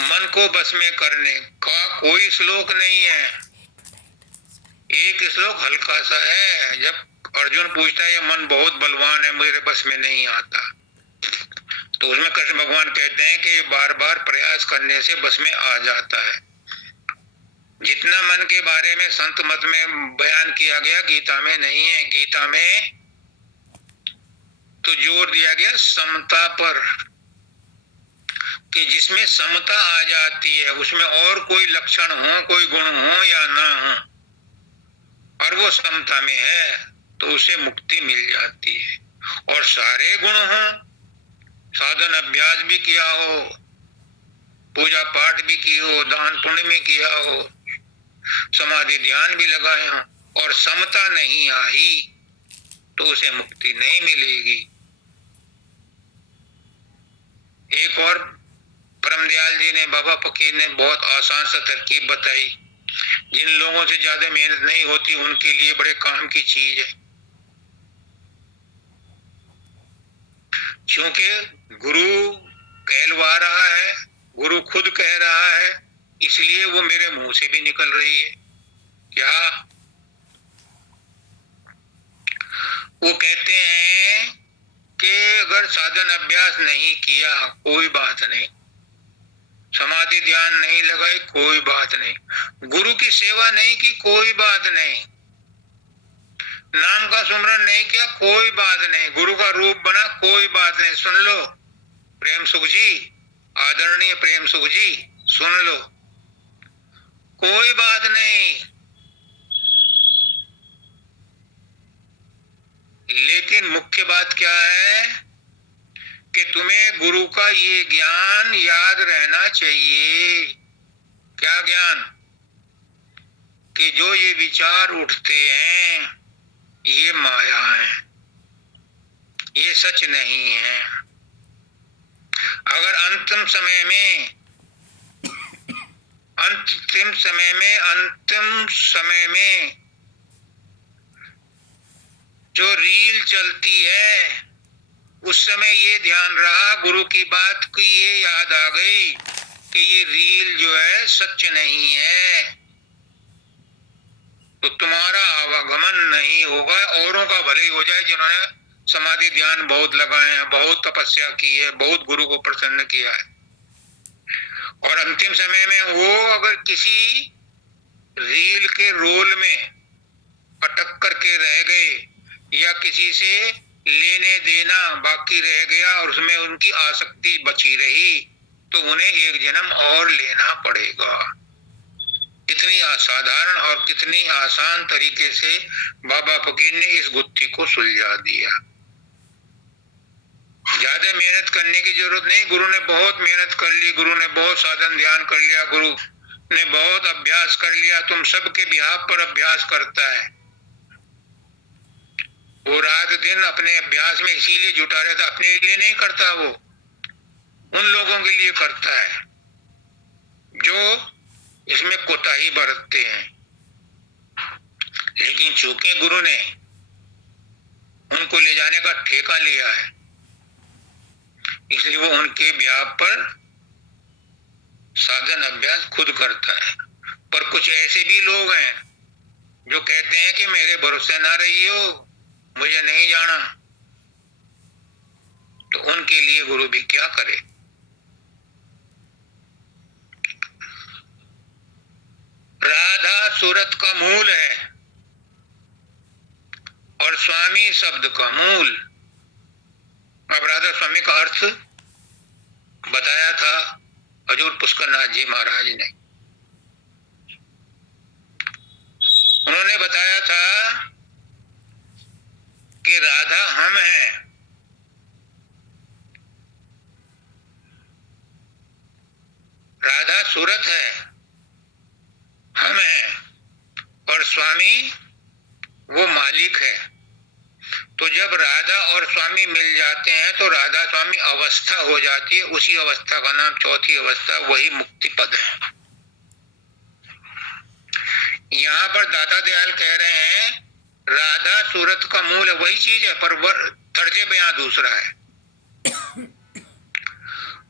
मन को बस में करने का कोई श्लोक नहीं है। एक श्लोक हल्का सा है, जब अर्जुन पूछता है ये मन बहुत बलवान है, मेरे बस में नहीं आता, तो उसमें कृष्ण भगवान कहते हैं कि बार बार प्रयास करने से बस में आ जाता है। जितना मन के बारे में संत मत में बयान किया गया गीता में नहीं है। गीता में तो जोर दिया गया समता पर, कि जिसमें समता आ जाती है उसमें और कोई लक्षण हो, कोई गुण हो या ना हो, और वो समता में है तो उसे मुक्ति मिल जाती है। और सारे गुण हो, साधन अभ्यास भी किया हो, पूजा पाठ भी की हो, दान पुण्य में किया हो, समाधि ध्यान भी लगाए हो, और समता नहीं आई तो उसे मुक्ति नहीं मिलेगी। एक और परमदयाल जी ने, बाबा फकीर ने बहुत आसान सा तरकीब बताई, जिन लोगों से ज्यादा मेहनत नहीं होती उनके लिए बड़े काम की चीज है। क्योंकि गुरु कहलवा रहा है, गुरु खुद कह रहा है, इसलिए वो मेरे मुंह से भी निकल रही है। क्या वो कहते हैं कि अगर साधन अभ्यास नहीं किया कोई बात नहीं, समाधि ध्यान नहीं लगाई कोई बात नहीं, गुरु की सेवा नहीं की कोई बात नहीं, नाम का सुमरन नहीं किया कोई बात नहीं, गुरु का रूप बना कोई बात नहीं। सुन लो प्रेम सुख जी, आदरणीय प्रेम सुख जी, सुन लो, कोई बात नहीं। लेकिन मुख्य बात क्या है कि तुम्हें गुरु का ये ज्ञान याद रहना चाहिए। क्या ज्ञान? कि जो ये विचार उठते हैं ये माया है, ये सच नहीं है। अगर अंतिम समय में जो रील चलती है उस समय ये ध्यान रहा, गुरु की बात की ये याद आ गई कि ये रील जो है सच नहीं है, तो तुम्हारा आवागमन नहीं होगा। औरों का भले ही हो जाए जिन्होंने समाधि ध्यान बहुत लगाए हैं, बहुत तपस्या की है, बहुत गुरु को प्रसन्न किया है, और अंतिम समय में वो अगर किसी रील के रोल में अटक करके रह गए या किसी से लेने देना बाकी रह गया और उसमें उनकी आसक्ति बची रही, तो उन्हें एक जन्म और लेना पड़ेगा। कितनी असाधारण और कितनी आसान तरीके से बाबा फकीर ने इस गुत्थी को सुलझा दिया। ज्यादा मेहनत करने की जरूरत नहीं। गुरु ने बहुत मेहनत कर ली, गुरु ने बहुत साधन ध्यान कर लिया, गुरु ने बहुत अभ्यास कर लिया। तुम सबके बिहाफ पर अभ्यास करता है, वो रात दिन अपने अभ्यास में इसीलिए जुटा रहता, अपने लिए नहीं करता, वो उन लोगों के लिए करता है जो इसमें कोताही बरतते हैं। लेकिन चूंकि गुरु ने उनको ले जाने का ठेका लिया है, इसलिए वो उनके ब्याह पर साधन अभ्यास खुद करता है। पर कुछ ऐसे भी लोग हैं जो कहते हैं कि मेरे भरोसे ना रहियो, मुझे नहीं जाना, तो उनके लिए गुरु भी क्या करे। राधा सूरत का मूल है और स्वामी शब्द का मूल। अब राधा स्वामी का अर्थ बताया था, हजूर पुष्करनाथ जी महाराज ने। उन्होंने बताया था कि राधा हम हैं, राधा सूरत है, हम हैं, और स्वामी वो मालिक है। तो जब राधा और स्वामी मिल जाते हैं तो राधा स्वामी अवस्था हो जाती है। उसी अवस्था का नाम, चौथी अवस्था, वही मुक्ति पद है। यहाँ पर दाता दयाल कह रहे हैं राधा सूरत का मूल है, वही चीज है, पर तर्जे बयां दूसरा है।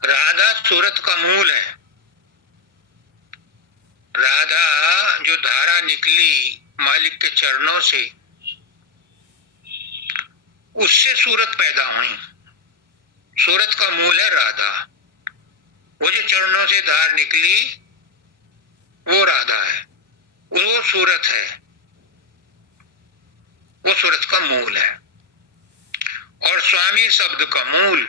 राधा सूरत का मूल है। राधा जो धारा निकली मालिक के चरणों से, उससे सूरत पैदा हुई। सूरत का मूल है राधा। वो जो चरणों से धार निकली वो राधा है, वो सूरत है, वो सूरत का मूल है। और स्वामी शब्द का मूल,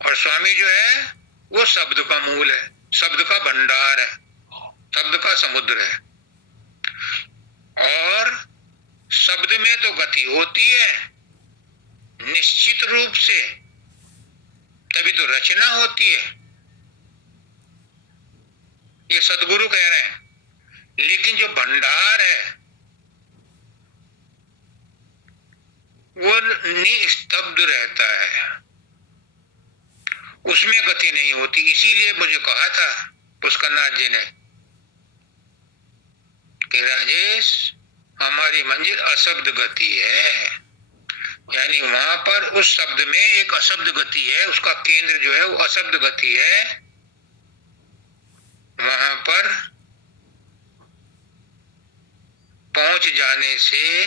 और स्वामी जो है वो शब्द का मूल है, शब्द का भंडार है, शब्द का समुद्र है। और शब्द में तो गति होती है निश्चित रूप से, तभी तो रचना होती है, ये सदगुरु कह रहे हैं। लेकिन जो भंडार है वो निस्तब्ध रहता है, उसमें गति नहीं होती। इसीलिए मुझे कहा था पुष्करनाथ जी ने कि राजेश हमारी मंजिल अशब्द गति है, यानी वहां पर उस शब्द में एक अशब्द गति है, उसका केंद्र जो है वो अशब्द गति है। वहां पर पहुंच जाने से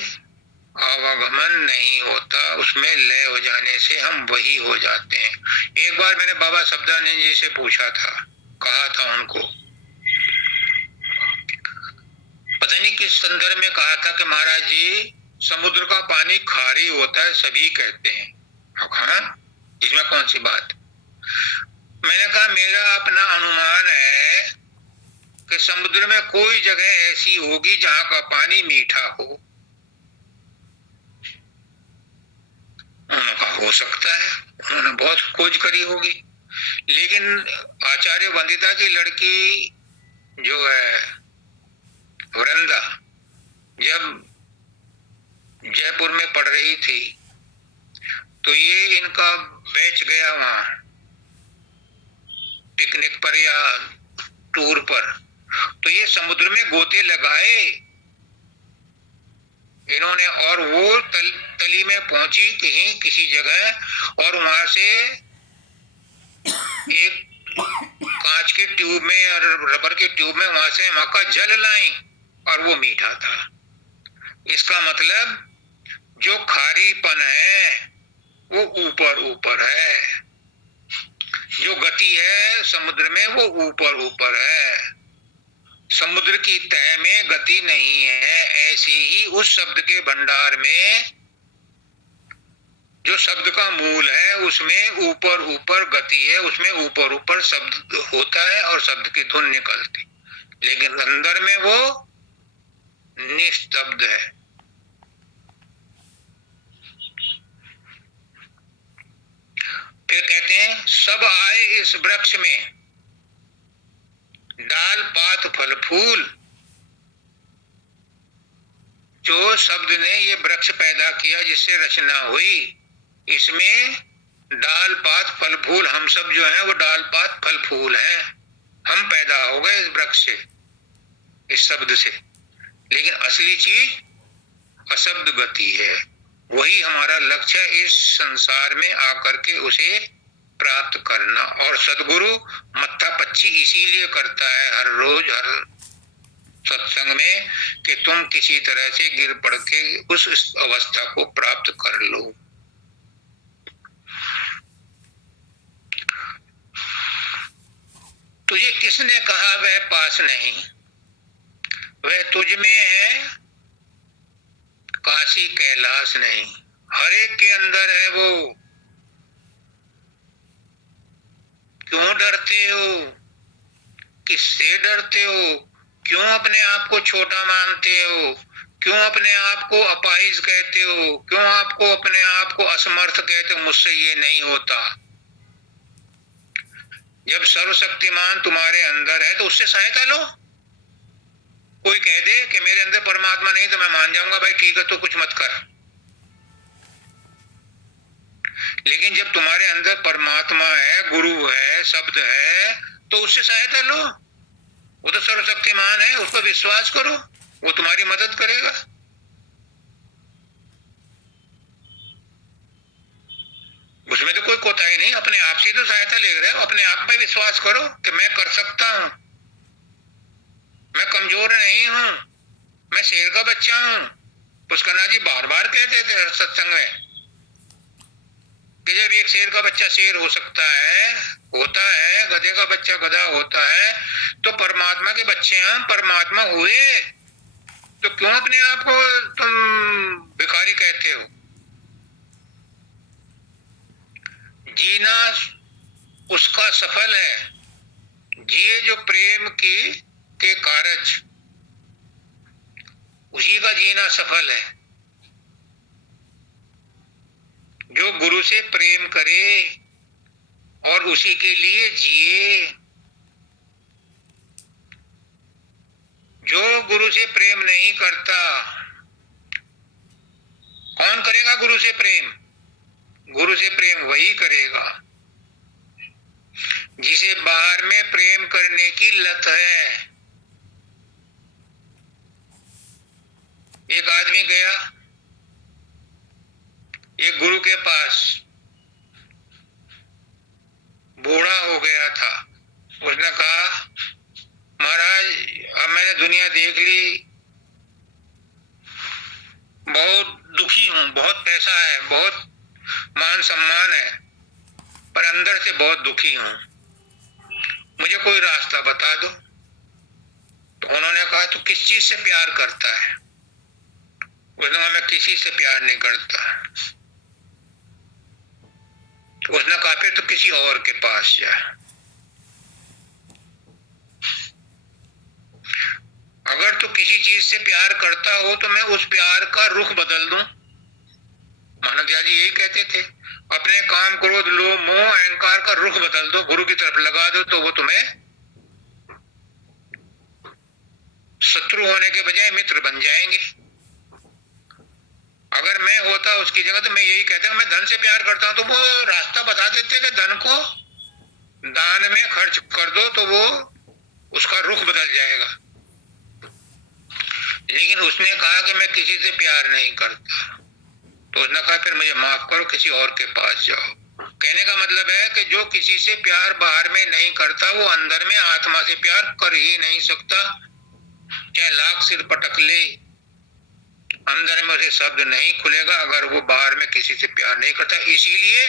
आवागमन नहीं होता, उसमें लय हो जाने से हम वही हो जाते हैं। एक बार मैंने बाबा शब्दानंद जी से पूछा था, कहा था उनको, पता नहीं किस संदर्भ में कहा था कि महाराज जी समुद्र का पानी खारी होता है, सभी कहते हैं। हाँ, इसमें कौन सी बात। मैंने कहा मेरा अपना अनुमान है कि समुद्र में कोई जगह ऐसी होगी जहां का पानी मीठा हो। उन्होंने कहा हो सकता है, उन्होंने बहुत खोज करी होगी। लेकिन आचार्य वंदिता की लड़की जो है वृंदा, जब जयपुर में पढ़ रही थी तो ये इनका बैच गया वहां पिकनिक पर या टूर पर, तो ये समुद्र में गोते लगाए इन्होंने, और वो तली में पहुंची कहीं किसी जगह, और वहां से एक कांच के ट्यूब में और रबर के ट्यूब में वहां से वहां का जल लाई, और वो मीठा था। इसका मतलब जो खारीपन है वो ऊपर ऊपर है, जो गति है समुद्र में वो ऊपर ऊपर है, समुद्र की तह में गति नहीं है। ऐसे ही उस शब्द के भंडार में जो शब्द का मूल है उसमें ऊपर ऊपर गति है, उसमें ऊपर ऊपर शब्द होता है और शब्द की धुन निकलती, लेकिन अंदर में वो निस्तब्ध है। फिर कहते हैं सब आए इस वृक्ष में, डाल पात फल फूल। जो शब्द ने ये वृक्ष पैदा किया जिससे रचना हुई, इसमें डाल पात फल फूल, हम सब जो हैं वो डाल पात फल फूल हैं। हम पैदा हो गए इस वृक्ष से, इस शब्द से, लेकिन असली चीज अशब्द गति है। वही हमारा लक्ष्य है इस संसार में आकर के उसे प्राप्त करना। और सदगुरु मत्था पच्ची इसीलिए करता है हर रोज हर सत्संग में कि तुम किसी तरह से गिर पड़ के उस अवस्था को प्राप्त कर लो। तुझे किसने कहा वह पास नहीं, वह तुझ में है काशी कैलाश नहीं। हर एक के अंदर है वो, क्यों डरते हो, किससे डरते हो, क्यों अपने आप को छोटा मानते हो, क्यों अपने आप को अपाहिज कहते हो, क्यों आपको अपने आप को असमर्थ कहते हो, मुझसे ये नहीं होता। जब सर्वशक्तिमान तुम्हारे अंदर है तो उससे सहायता लो। कोई कह दे कि मेरे अंदर परमात्मा नहीं तो मैं मान जाऊंगा, भाई ठीक है तो कुछ मत कर। लेकिन जब तुम्हारे अंदर परमात्मा है, गुरु है, शब्द है, तो उससे सहायता लो। वो तो सर्वशक्तिमान है, उस पर विश्वास करो, वो तुम्हारी मदद करेगा। उसमें तो कोई कोताही नहीं, अपने आप से तो सहायता ले रहे हो। अपने आप पे विश्वास करो कि मैं कर सकता हूं, मैं कमजोर नहीं हूं, मैं शेर का बच्चा हूं। पुष्करनाथ जी बार बार कहते थे सत्संग में कि जब एक शेर का बच्चा शेर हो सकता है, होता है, गधे का बच्चा गधा होता है, तो परमात्मा के बच्चे हम परमात्मा हुए तो क्यों अपने आप को तुम भिखारी कहते हो। जीना उसका सफल है, जिए जो प्रेम की के कारज, उसी का जीना सफल है। जो गुरु से प्रेम करे और उसी के लिए जिए। जो गुरु से प्रेम नहीं करता, कौन करेगा गुरु से प्रेम? गुरु से प्रेम वही करेगा जिसे बाहर में प्रेम करने की लत है। एक आदमी गया एक गुरु के पास, बूढ़ा हो गया था। उसने कहा महाराज अब मैंने दुनिया देख ली, बहुत दुखी हूं, बहुत पैसा है, बहुत मान सम्मान है, पर अंदर से बहुत दुखी हूं, मुझे कोई रास्ता बता दो। तो उन्होंने कहा तू किस चीज से प्यार करता है? उसने कहा मैं किसी से प्यार नहीं करता। तो उसने कहा फिर तो किसी और के पास जा। अगर तू किसी चीज से प्यार करता हो तो मैं उस प्यार का रुख बदल दूं। मानवदयाल जी यही कहते थे, अपने काम क्रोध लोभ मोह अहंकार का रुख बदल दो, गुरु की तरफ लगा दो, तो वो तुम्हें शत्रु होने के बजाय मित्र बन जाएंगे। अगर मैं होता उसकी जगह तो मैं यही कहता मैं धन से प्यार करता हूं, तो वो रास्ता बता देते कि धन को दान में खर्च कर दो तो वो उसका रुख बदल जाएगा। लेकिन उसने कहा कि मैं किसी से प्यार नहीं करता। तो उसने कहा फिर मुझे माफ करो, किसी और के पास जाओ। कहने का मतलब है कि जो किसी से प्यार बाहर में नहीं करता वो अंदर में आत्मा से प्यार कर ही नहीं सकता। चाहे लाख सिर पटक ले, अंदर में उसे शब्द नहीं खुलेगा अगर वो बाहर में किसी से प्यार नहीं करता। इसीलिए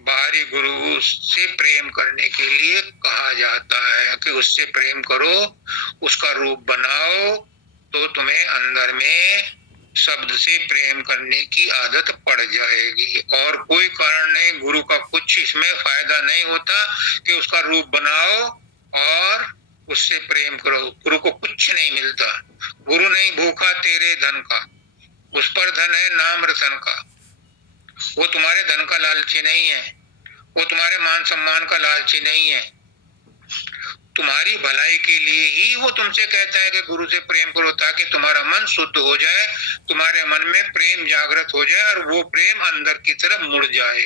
बाहरी गुरु से प्रेम करने के लिए कहा जाता है कि उससे प्रेम करो, उसका रूप बनाओ, तो तुम्हें अंदर में शब्द से प्रेम करने की आदत पड़ जाएगी। और कोई कारण नहीं, गुरु का कुछ इसमें फायदा नहीं होता कि उसका रूप बनाओ और उससे प्रेम करो। गुरु को कुछ नहीं मिलता। गुरु नहीं भूखा तेरे धन का, उस पर धन है नाम रतन का। वो तुम्हारे धन का लालची नहीं है, वो तुम्हारे मान सम्मान का लालची नहीं है। तुम्हारी भलाई के लिए ही वो तुमसे कहता है कि गुरु से प्रेम करो, ताकि तुम्हारा मन शुद्ध हो जाए, तुम्हारे मन में प्रेम जागृत हो जाए और वो प्रेम अंदर की तरफ मुड़ जाए।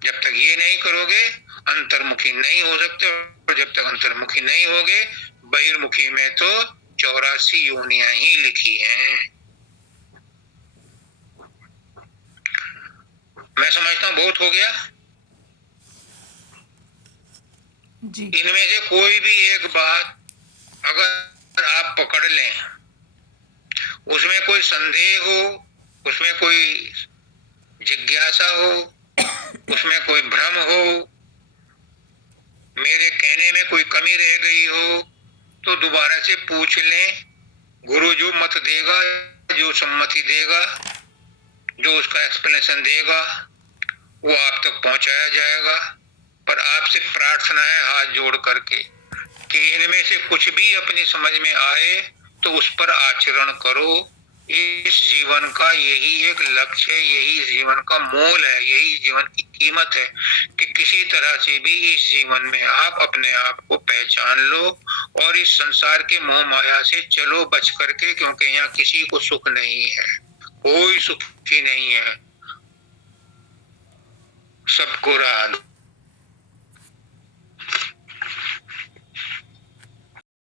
जब तक ये नहीं करोगे अंतर्मुखी नहीं हो सकते, और जब तक अंतर्मुखी नहीं होगे बहिर्मुखी में तो 84 योनियां ही लिखी हैं। मैं समझता हूं बहुत हो गया जी। इनमें से कोई भी एक बात अगर आप पकड़ लें, उसमें कोई संदेह हो, उसमें कोई जिज्ञासा हो, उसमें कोई भ्रम हो, मेरे कहने में कोई कमी रह गई हो, तो दोबारा से पूछ लें। गुरु जो मत देगा, जो सम्मति देगा, जो उसका एक्सप्लेनेशन देगा, वो आप तक पहुंचाया जाएगा। पर आपसे प्रार्थना है हाथ जोड़ करके कि इनमें से कुछ भी अपनी समझ में आए तो उस पर आचरण करो। इस जीवन का यही एक लक्ष्य है, यही जीवन का मोल है, यही जीवन की कीमत है कि किसी तरह से भी इस जीवन में आप अपने आप को पहचान लो और इस संसार के मोह माया से चलो बच करके, क्योंकि यहाँ किसी को सुख नहीं है, कोई सुखी नहीं है, सबको रात